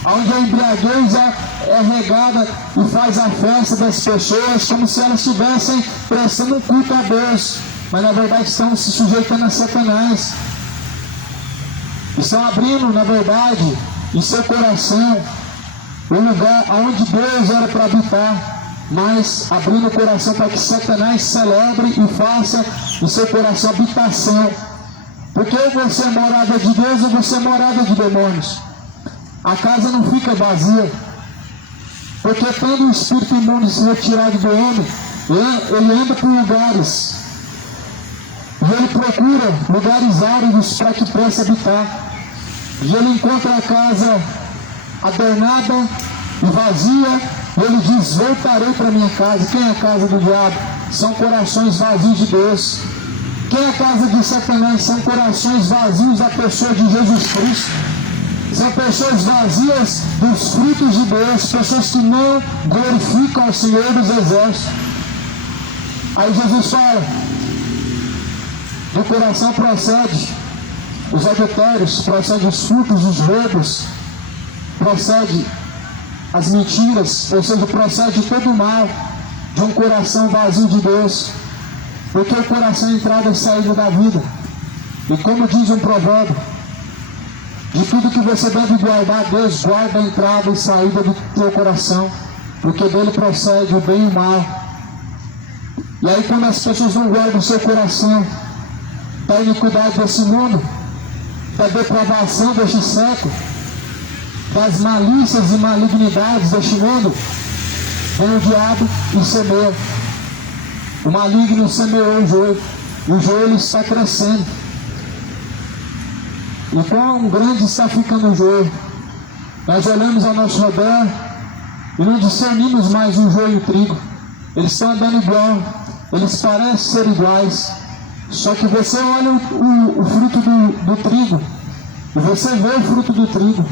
onde a embriaguez é regada e faz a festa das pessoas como se elas estivessem prestando um culto a Deus, mas na verdade estão se sujeitando a Satanás. Estão abrindo, na verdade, em seu coração o lugar onde Deus era para habitar, mas abrindo o coração para que Satanás celebre e faça em seu coração habitação. Porque você é morada de Deus ou você é morada de demônios. A casa não fica vazia, porque tendo o espírito imundo se retirado do homem, ele anda por lugares, e ele procura lugares áridos para que possa habitar, e ele encontra a casa adornada e vazia, e ele diz: voltarei para minha casa. Quem é a casa do diabo? São corações vazios de Deus. Quem é a casa de Satanás? São corações vazios da pessoa de Jesus Cristo. São pessoas vazias dos frutos de Deus, pessoas que não glorificam ao Senhor dos Exércitos. Aí Jesus fala: do coração procede os adultérios, procede os frutos dos roubos, procede as mentiras, ou seja, procede todo o mal. de um coração vazio de Deus, porque o coração é a entrada e saída da vida. E como diz um provérbio, de tudo que você deve guardar, Deus guarda a entrada e saída do teu coração, porque dele procede o bem e o mal. E aí quando as pessoas não guardam o seu coração para a iniquidade desse mundo, para a depravação deste século, das malícias e malignidades deste mundo, vem o diabo e semeia. O maligno semeou o joio, e o joio está crescendo. E quão grande está ficando o joio. Nós olhamos ao nosso redor e não discernimos mais o joio e o trigo. Eles estão andando igual, eles parecem ser iguais. Só que você olha o fruto do trigo, e você vê o fruto do trigo.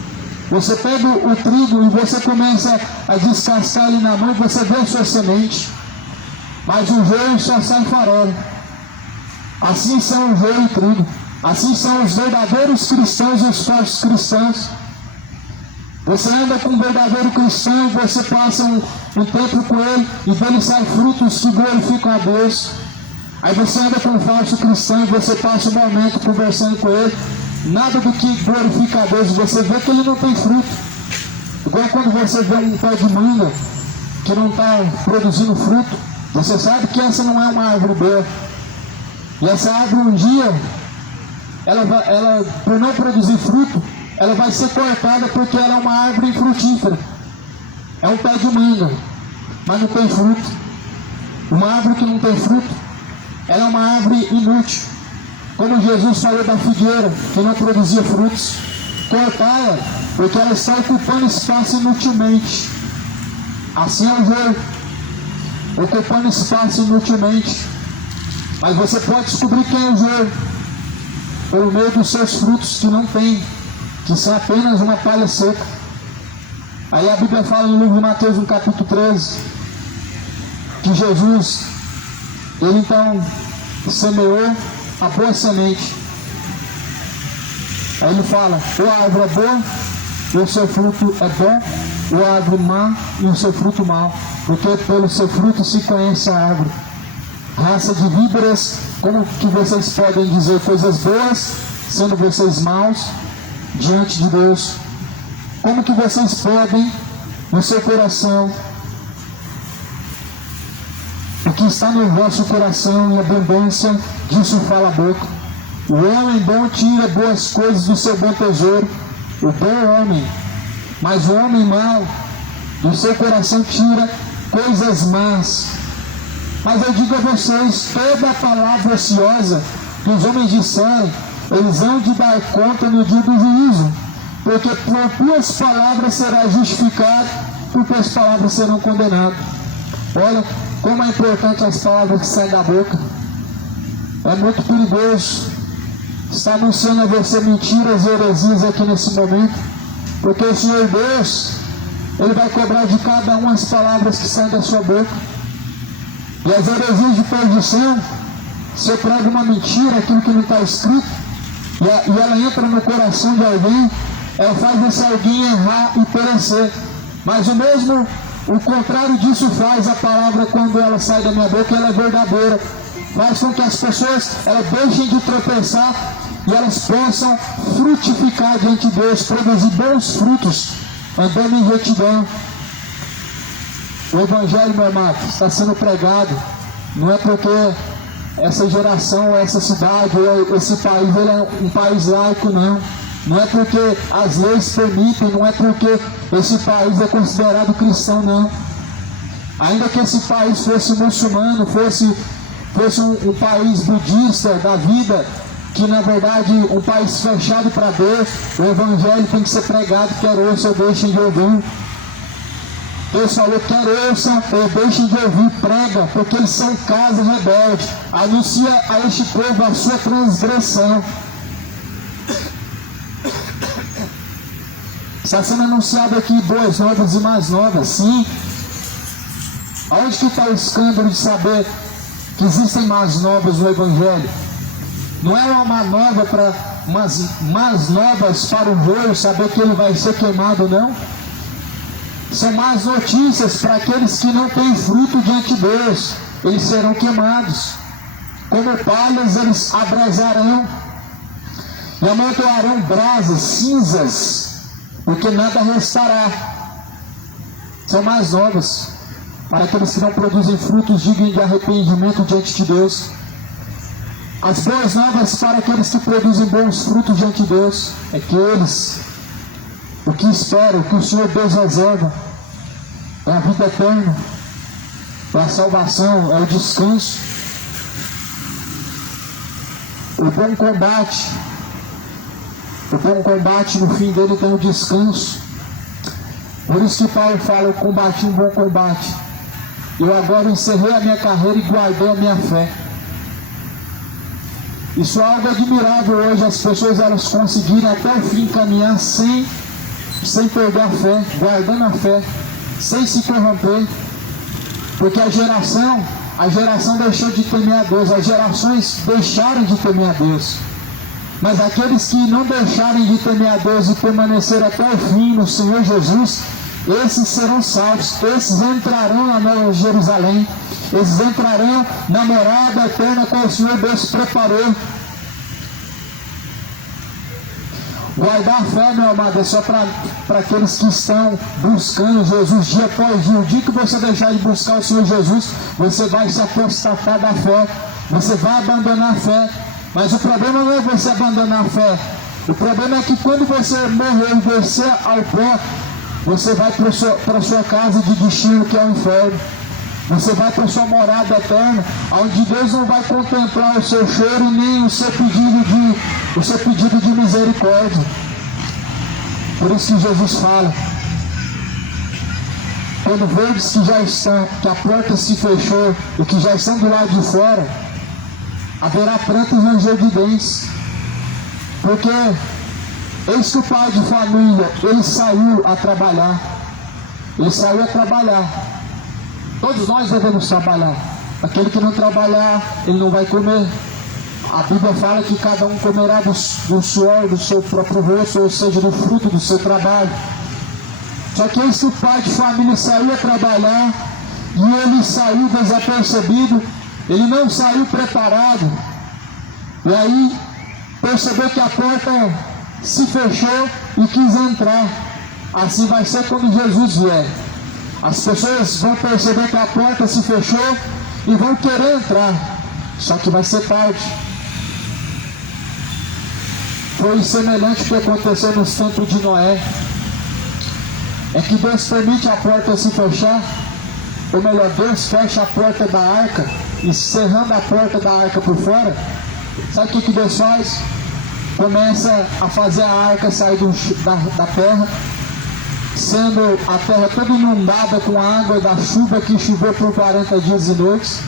Você pega o trigo e você começa a descascar ele na mão e você vê a sua semente. Mas o joio só sai farola. Assim são o joio e o trigo. Assim são os verdadeiros cristãos e os falsos cristãos. Você anda com um verdadeiro cristão, você passa um tempo com ele e dele sai frutos que glorificam a Deus. Aí você anda com um falso cristão e você passa um momento conversando com ele, nada do que glorifica a Deus, você vê que ele não tem fruto. Igual quando você vê um pé de manga que não está produzindo fruto, você sabe que essa não é uma árvore boa. E essa árvore um dia, ela por não produzir fruto, ela vai ser cortada porque ela é uma árvore infrutífera. É um pé de manga, mas não tem fruto. Uma árvore que não tem fruto, ela é uma árvore inútil. Como Jesus falou da figueira, que não produzia frutos, cortá-la, porque ela está ocupando espaço inutilmente. Assim é o joio, ocupando espaço inutilmente. Mas você pode descobrir quem é o joio pelo meio dos seus frutos que não tem, que são apenas uma palha seca. Aí a Bíblia fala no livro de Mateus, no capítulo 13, que Jesus, ele então semeou a boa semente. Aí ele fala, ou a árvore é boa, e o seu fruto é bom, ou a árvore má, e o seu fruto mau. Porque pelo seu fruto se conhece a árvore. Raça de víboras, como que vocês podem dizer coisas boas, sendo vocês maus, diante de Deus? Como que vocês podem, no seu coração, o que está no vosso coração em abundância, disso fala a boca. O homem bom tira boas coisas do seu bom tesouro, o bom homem. Mas o homem mau, do seu coração tira coisas más. Mas eu digo a vocês, toda a palavra ociosa que os homens disserem, eles hão de dar conta no dia do juízo. Porque por tuas palavras será justificado, por tuas palavras serão condenados. Olha como é importante as palavras que saem da boca. É muito perigoso. Está anunciando a você mentiras e heresias aqui nesse momento. Porque o Senhor Deus, Ele vai cobrar de cada um as palavras que saem da sua boca. E as heresias de perdição, você prega uma mentira, aquilo que não está escrito, e ela entra no coração de alguém, ela faz esse alguém errar e perecer. Mas o contrário disso faz a palavra quando ela sai da minha boca, ela é verdadeira. Faz com que as pessoas elas deixem de tropeçar e elas possam frutificar diante de Deus, produzir bons frutos, andando em retidão. O Evangelho, meu amado, está sendo pregado, não é porque essa geração, essa cidade, esse país, ele é um país laico, não. Não é porque as leis permitem, não é porque esse país é considerado cristão, não. Ainda que esse país fosse muçulmano, fosse um país budista da vida, que na verdade um país fechado para Deus, o Evangelho tem que ser pregado, quer ouçam ou deixem de ouvir. Deus falou, quer ouçam ou deixem de ouvir, prega, porque eles são casa rebelde. Anuncia a este povo a sua transgressão. Está sendo anunciado aqui boas novas e más novas, sim. Onde que está o escândalo de saber que existem más novas no Evangelho? Não é uma má nova para umas más novas para o joio saber que ele vai ser queimado, não. São más notícias para aqueles que não têm fruto diante de Deus. Eles serão queimados. Como palhas eles abrasarão. E amontoarão brasas, cinzas, porque nada restará. São más novas para aqueles que não produzem frutos dignos de arrependimento diante de Deus. As boas novas para aqueles que produzem bons frutos diante de Deus é que eles, o que esperam, o que o Senhor Deus reserva, é a vida eterna, é a salvação, é o descanso, o bom combate. O bom combate, no fim dele tem o descanso. Por isso que Paulo fala: eu combati um bom combate. Eu agora encerrei a minha carreira e guardei a minha fé. Isso é algo admirável hoje, as pessoas elas conseguirem até o fim caminhar sem perder a fé, guardando a fé, sem se corromper. Porque a geração deixou de temer a Deus, as gerações deixaram de temer a Deus. Mas aqueles que não deixarem de temer a Deus e permanecer até o fim no Senhor Jesus, esses serão salvos, esses entrarão na Nova Jerusalém, esses entrarão na morada eterna que o Senhor Deus preparou. Guardar a fé, meu amado, é só para aqueles que estão buscando Jesus dia após dia. O dia que você deixar de buscar o Senhor Jesus, você vai se apostatar da fé, você vai abandonar a fé. Mas o problema não é você abandonar a fé. O problema é que quando você morrer e descer ao pó, você vai para a sua casa de destino, que é o inferno. Você vai para a sua morada eterna, onde Deus não vai contemplar o seu choro nem o seu pedido de misericórdia. Por isso que Jesus fala: quando verdes que a porta se fechou e que já estão do lado de fora, haverá pranto e ranger de dentes. Porque eis que o pai de família, ele saiu a trabalhar. Ele saiu a trabalhar. Todos nós devemos trabalhar. Aquele que não trabalhar, ele não vai comer. A Bíblia fala que cada um comerá do suor do seu próprio rosto, ou seja, do fruto do seu trabalho. Só que esse pai de família saiu a trabalhar e ele saiu desapercebido. Ele não saiu preparado. E aí percebeu que a porta se fechou e quis entrar. Assim vai ser quando Jesus vier. As pessoas vão perceber que a porta se fechou e vão querer entrar. Só que vai ser tarde. Foi semelhante ao que aconteceu nos tempos de Noé. É que Deus permite a porta se fechar. Ou melhor, Deus fecha a porta da arca, encerrando a porta da arca por fora. Sabe o que Deus faz? Começa a fazer a arca sair da terra, sendo a terra toda inundada com a água da chuva que choveu por 40 dias e noites.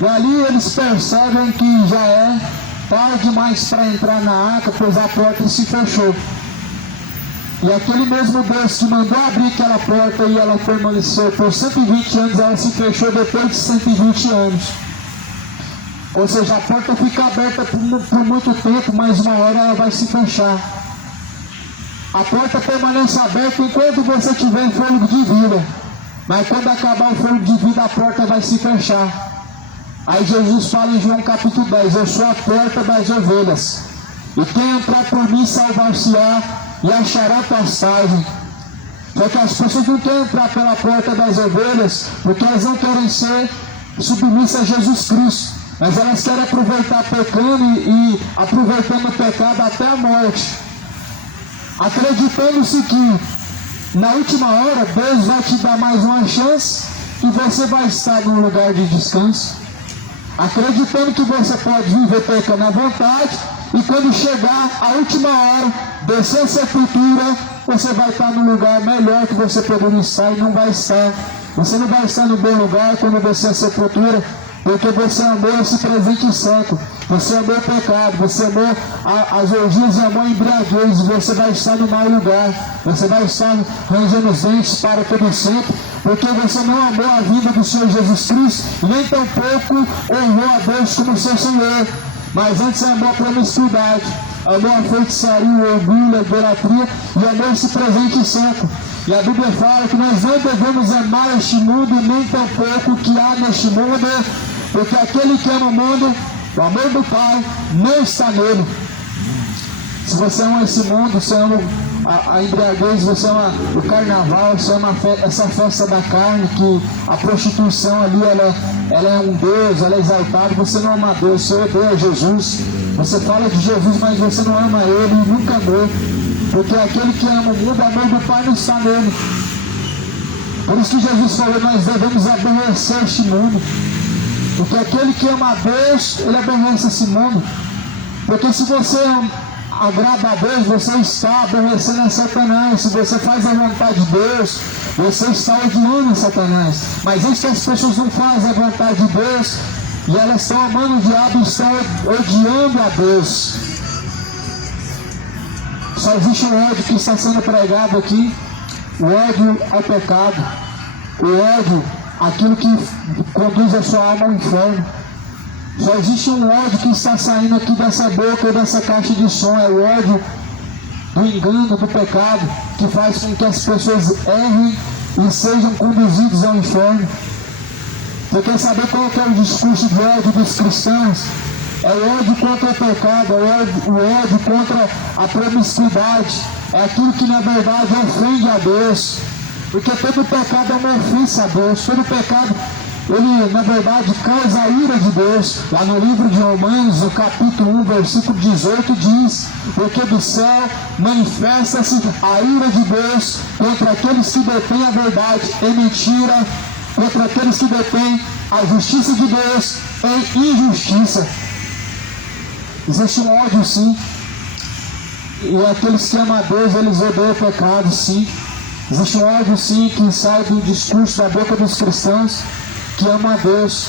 E ali eles percebem que já é tarde demais para entrar na arca, pois a porta se fechou. E aquele mesmo Deus que mandou abrir aquela porta e ela permaneceu por 120 anos, ela se fechou depois de 120 anos. Ou seja, a porta fica aberta por muito tempo, mas uma hora ela vai se fechar. A porta permanece aberta enquanto você tiver fôlego de vida. Mas quando acabar o fôlego de vida, a porta vai se fechar. Aí Jesus fala em João capítulo 10, eu sou a porta das ovelhas. E quem entrar por mim salvar-se-á e achará pastagem. Só que as pessoas não querem entrar pela porta das ovelhas, porque elas não querem ser submissas a Jesus Cristo. Mas elas querem aproveitar pecando e aproveitando o pecado até a morte. Acreditando-se que na última hora Deus vai te dar mais uma chance e você vai estar num lugar de descanso. Acreditando que você pode viver pecando à vontade e quando chegar a última hora, descer a sepultura, você vai estar num lugar melhor que você poderia estar e não vai estar. Você não vai estar no bom lugar quando descer a sepultura, porque você amou esse presente século, você amou o pecado, você amou as orgias e amou a embriaguez, você vai estar no mau lugar, você vai estar rangendo os dentes para todo sempre, porque você não amou a vida do Senhor Jesus Cristo, nem tampouco honrou a Deus como seu Senhor, mas antes amou a promiscuidade, amou a feitiçaria, o orgulho, a idolatria e amou esse presente século. E a Bíblia fala que nós não devemos amar este mundo, nem tampouco o que há neste mundo, porque aquele que ama o mundo, o amor do Pai não está nele. Se você ama esse mundo, você ama a embriaguez, você ama o carnaval, você ama essa festa da carne, que a prostituição ali, ela é um Deus, ela é exaltada, você não ama Deus, você odeia Jesus. Você fala de Jesus, mas você não ama Ele e nunca amou. Porque aquele que ama o mundo, o amor do Pai não está nele. Por isso que Jesus falou, nós devemos aborrecer este mundo. Porque aquele que ama a Deus, ele aborrece esse mundo. Porque se você agrada a Deus, você está aborrecendo a Satanás. Se você faz a vontade de Deus, você está odiando a Satanás. Mas isso que as pessoas não fazem a vontade de Deus, e elas estão amando o diabo e estão odiando a Deus. Só existe um ódio que está sendo pregado aqui, o ódio ao pecado, o ódio àquilo que conduz a sua alma ao inferno. Só existe um ódio que está saindo aqui dessa boca e dessa caixa de som, é o ódio do engano, do pecado, que faz com que as pessoas errem e sejam conduzidos ao inferno. Você quer saber qual que é o discurso de ódio dos cristãos? É o ódio contra o pecado, é o ódio contra a promiscuidade, é aquilo que na verdade ofende a Deus, porque todo pecado é uma ofensa a Deus, todo pecado, ele na verdade causa a ira de Deus. Lá no livro de Romanos, no capítulo 1, versículo 18 diz, porque do céu manifesta-se a ira de Deus contra aqueles que detêm a verdade em mentira, contra aqueles que detêm a justiça de Deus em injustiça. Existe um ódio, sim. E aqueles que amam a Deus, eles odeiam o pecado, sim. Existe um ódio, sim, que sai do discurso da boca dos cristãos que amam a Deus.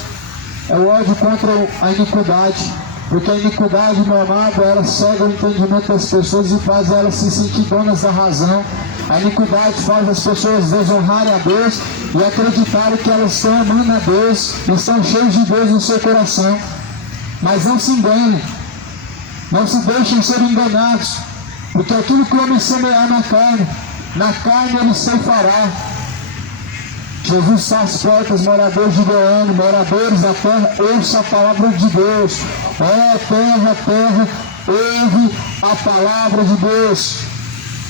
É o ódio contra a iniquidade. Porque a iniquidade, meu amado, ela cega o entendimento das pessoas e faz elas se sentir donas da razão. A iniquidade faz as pessoas desonrarem a Deus e acreditarem que elas estão amando a Deus e estão cheios de Deus no seu coração. Mas não se enganem. Não se deixem ser enganados, porque aquilo que o homem semear na carne ele ceifará. Jesus está às portas, moradores de Goiânia, moradores da terra, ouça a palavra de Deus. Ó terra, terra, ouve a palavra de Deus.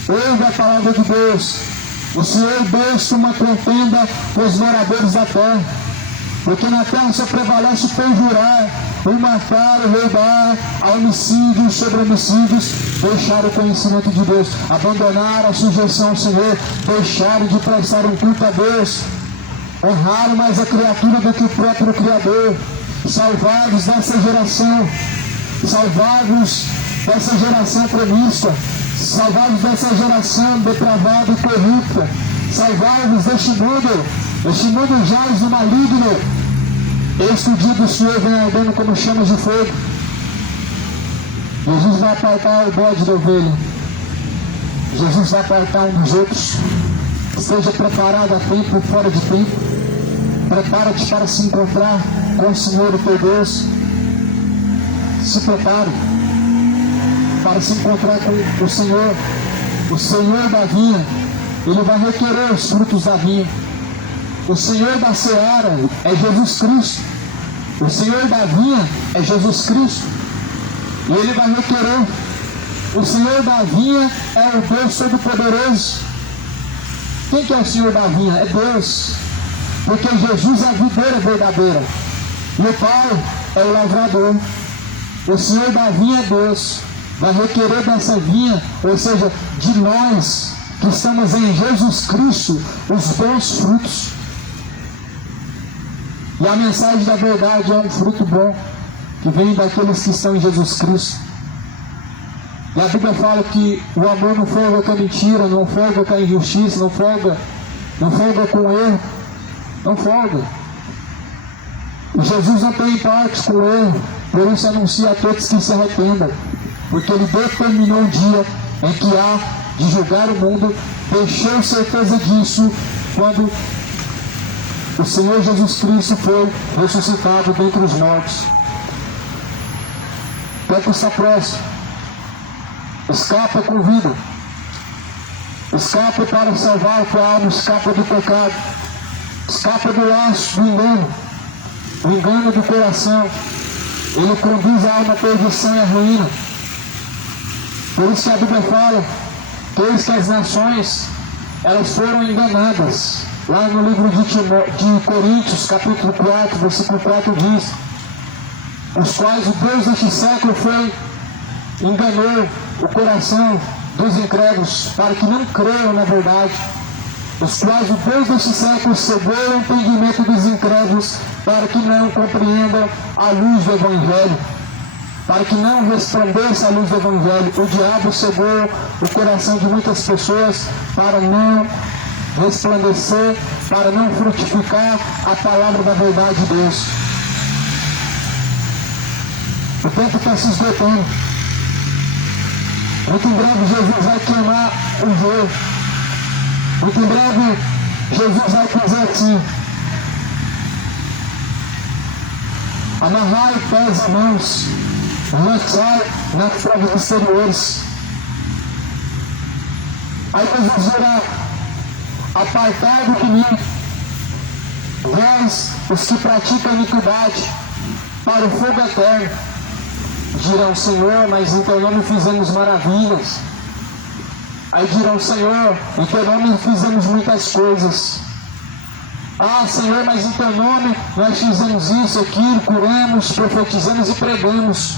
Ouve a palavra de Deus. O Senhor Deus uma contenda com os moradores da terra, porque na terra só prevalece o perjurar, o matar, o roubar, a homicídios sobre homicídios, deixar o conhecimento de Deus, abandonar a sujeição ao Senhor, deixar de prestar um culto a Deus, honrar mais a criatura do que o próprio Criador. Salvados dessa geração, salvados dessa geração promíscua, salvados dessa geração depravada e corrupta, salvados deste mundo jaz do maligno. Este dia do Senhor vem ardendo como chamas de fogo. Jesus vai apartar o bode da ovelha. Jesus vai apartar um dos outros. Esteja preparado a tempo e fora de tempo. Prepara-te para se encontrar com o Senhor, o teu Deus. Se prepare para se encontrar com o Senhor da vinha. Ele vai requerer os frutos da vinha. O Senhor da seara é Jesus Cristo. O Senhor da vinha é Jesus Cristo. E Ele vai requerer. O Senhor da vinha é o Deus Todo-Poderoso. Quem que é o Senhor da vinha? É Deus. Porque Jesus é a videira verdadeira. E o Pai é o lavrador. O Senhor da vinha é Deus. Vai requerer dessa vinha, ou seja, de nós que estamos em Jesus Cristo, os bons frutos. E a mensagem da verdade é um fruto bom, que vem daqueles que estão em Jesus Cristo. E a Bíblia fala que o amor não folga com a mentira, não folga com a injustiça, não folga com o erro, não folga. E Jesus não tem parte com o erro, por isso anuncia a todos que se arrependam, porque Ele determinou um dia em que há de julgar o mundo, deixou certeza disso quando o Senhor Jesus Cristo foi ressuscitado dentre os mortos. O tempo está próximo. escapa com vida. Escapa para salvar a tua alma, escapa do pecado. Escapa do laço, do engano. O engano do coração. Ele conduz a alma à perdição e à ruína. Por isso que a Bíblia fala que as nações, elas foram enganadas. Lá no livro de Coríntios, capítulo 4, versículo 4 diz: os quais o Deus deste século enganou o coração dos incrédulos, para que não creiam na verdade. Os quais o Deus deste século cegou o entendimento dos incrédulos, para que não compreendam a luz do Evangelho, para que não resplandeça a luz do Evangelho. O diabo cegou o coração de muitas pessoas para não resplandecer, para não frutificar a palavra da verdade de Deus. O tempo está se esgotando. Muito em breve Jesus vai queimar o joio. Muito em breve Jesus vai dizer assim: amarrai pés e mãos, lançai nas provas exteriores. Aí Jesus dirá: apartai-vos de mim, vós os que praticam iniquidade, para o fogo eterno. Dirão: Senhor, mas em teu nome fizemos maravilhas. Aí dirão: Senhor, em teu nome fizemos muitas coisas. Ah, Senhor, mas em teu nome nós fizemos isso, aquilo, curamos, profetizamos e pregamos.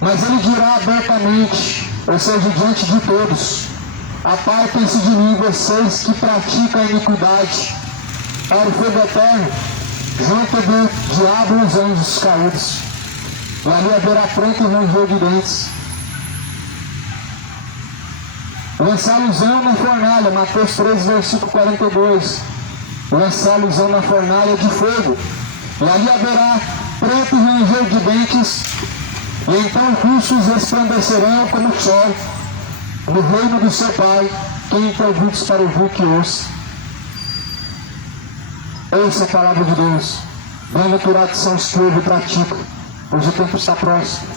Mas ele dirá abertamente, ou seja, diante de todos: apartem-se de mim, vocês que praticam a iniquidade, para o fogo eterno, junto do diabo e os anjos caídos. E ali haverá pranto e ranger de dentes. Lançá-los-ão na fornalha, Mateus 3, versículo 42. Lançá-los-ão na fornalha de fogo, e ali haverá pranto e ranger de dentes, e então os justos resplandecerão como o sol, no reino do seu Pai. Quem tem ouvidos para ouvir, que ouça. Ouça a palavra de Deus. Bem-aventurados são os que ouvem e praticam, pois o tempo está próximo.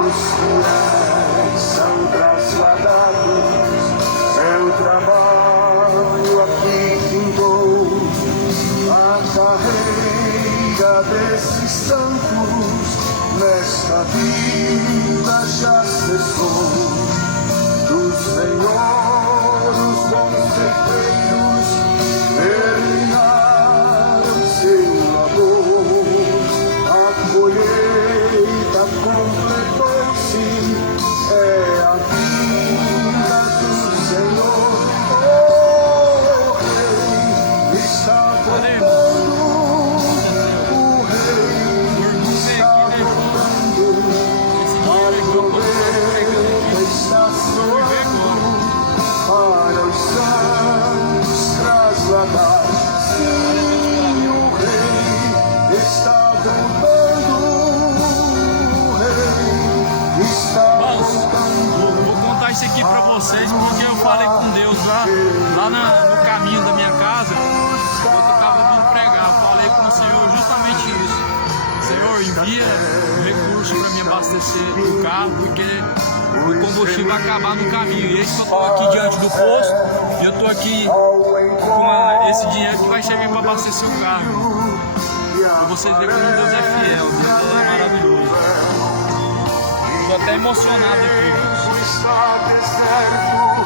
Os fiéis são trasladados, seu trabalho aqui findou, a carreira desses santos nesta vida já cessou. Do Senhor os bons feitos terminaram seu labor, a colheita completou-se, é a vida do Senhor. O Rei está voltando, o Rei está voltando, a colheita está soando para os santos trasladar. Sim, o Rei está voltando, o Rei está voltando. Vou contar isso aqui pra vocês porque eu falei com Deus lá no caminho da minha casa. Eu estava vindo pregar, falei com o Senhor justamente isso. Senhor, envia recurso para me abastecer do carro, porque o combustível vai acabar no caminho. E aí eu estou aqui diante do posto e eu estou aqui com esse dinheiro que vai servir para abastecer o carro. E vocês verem como Deus é fiel, Deus é maravilhoso. Estou até emocionado aqui. Está deserto,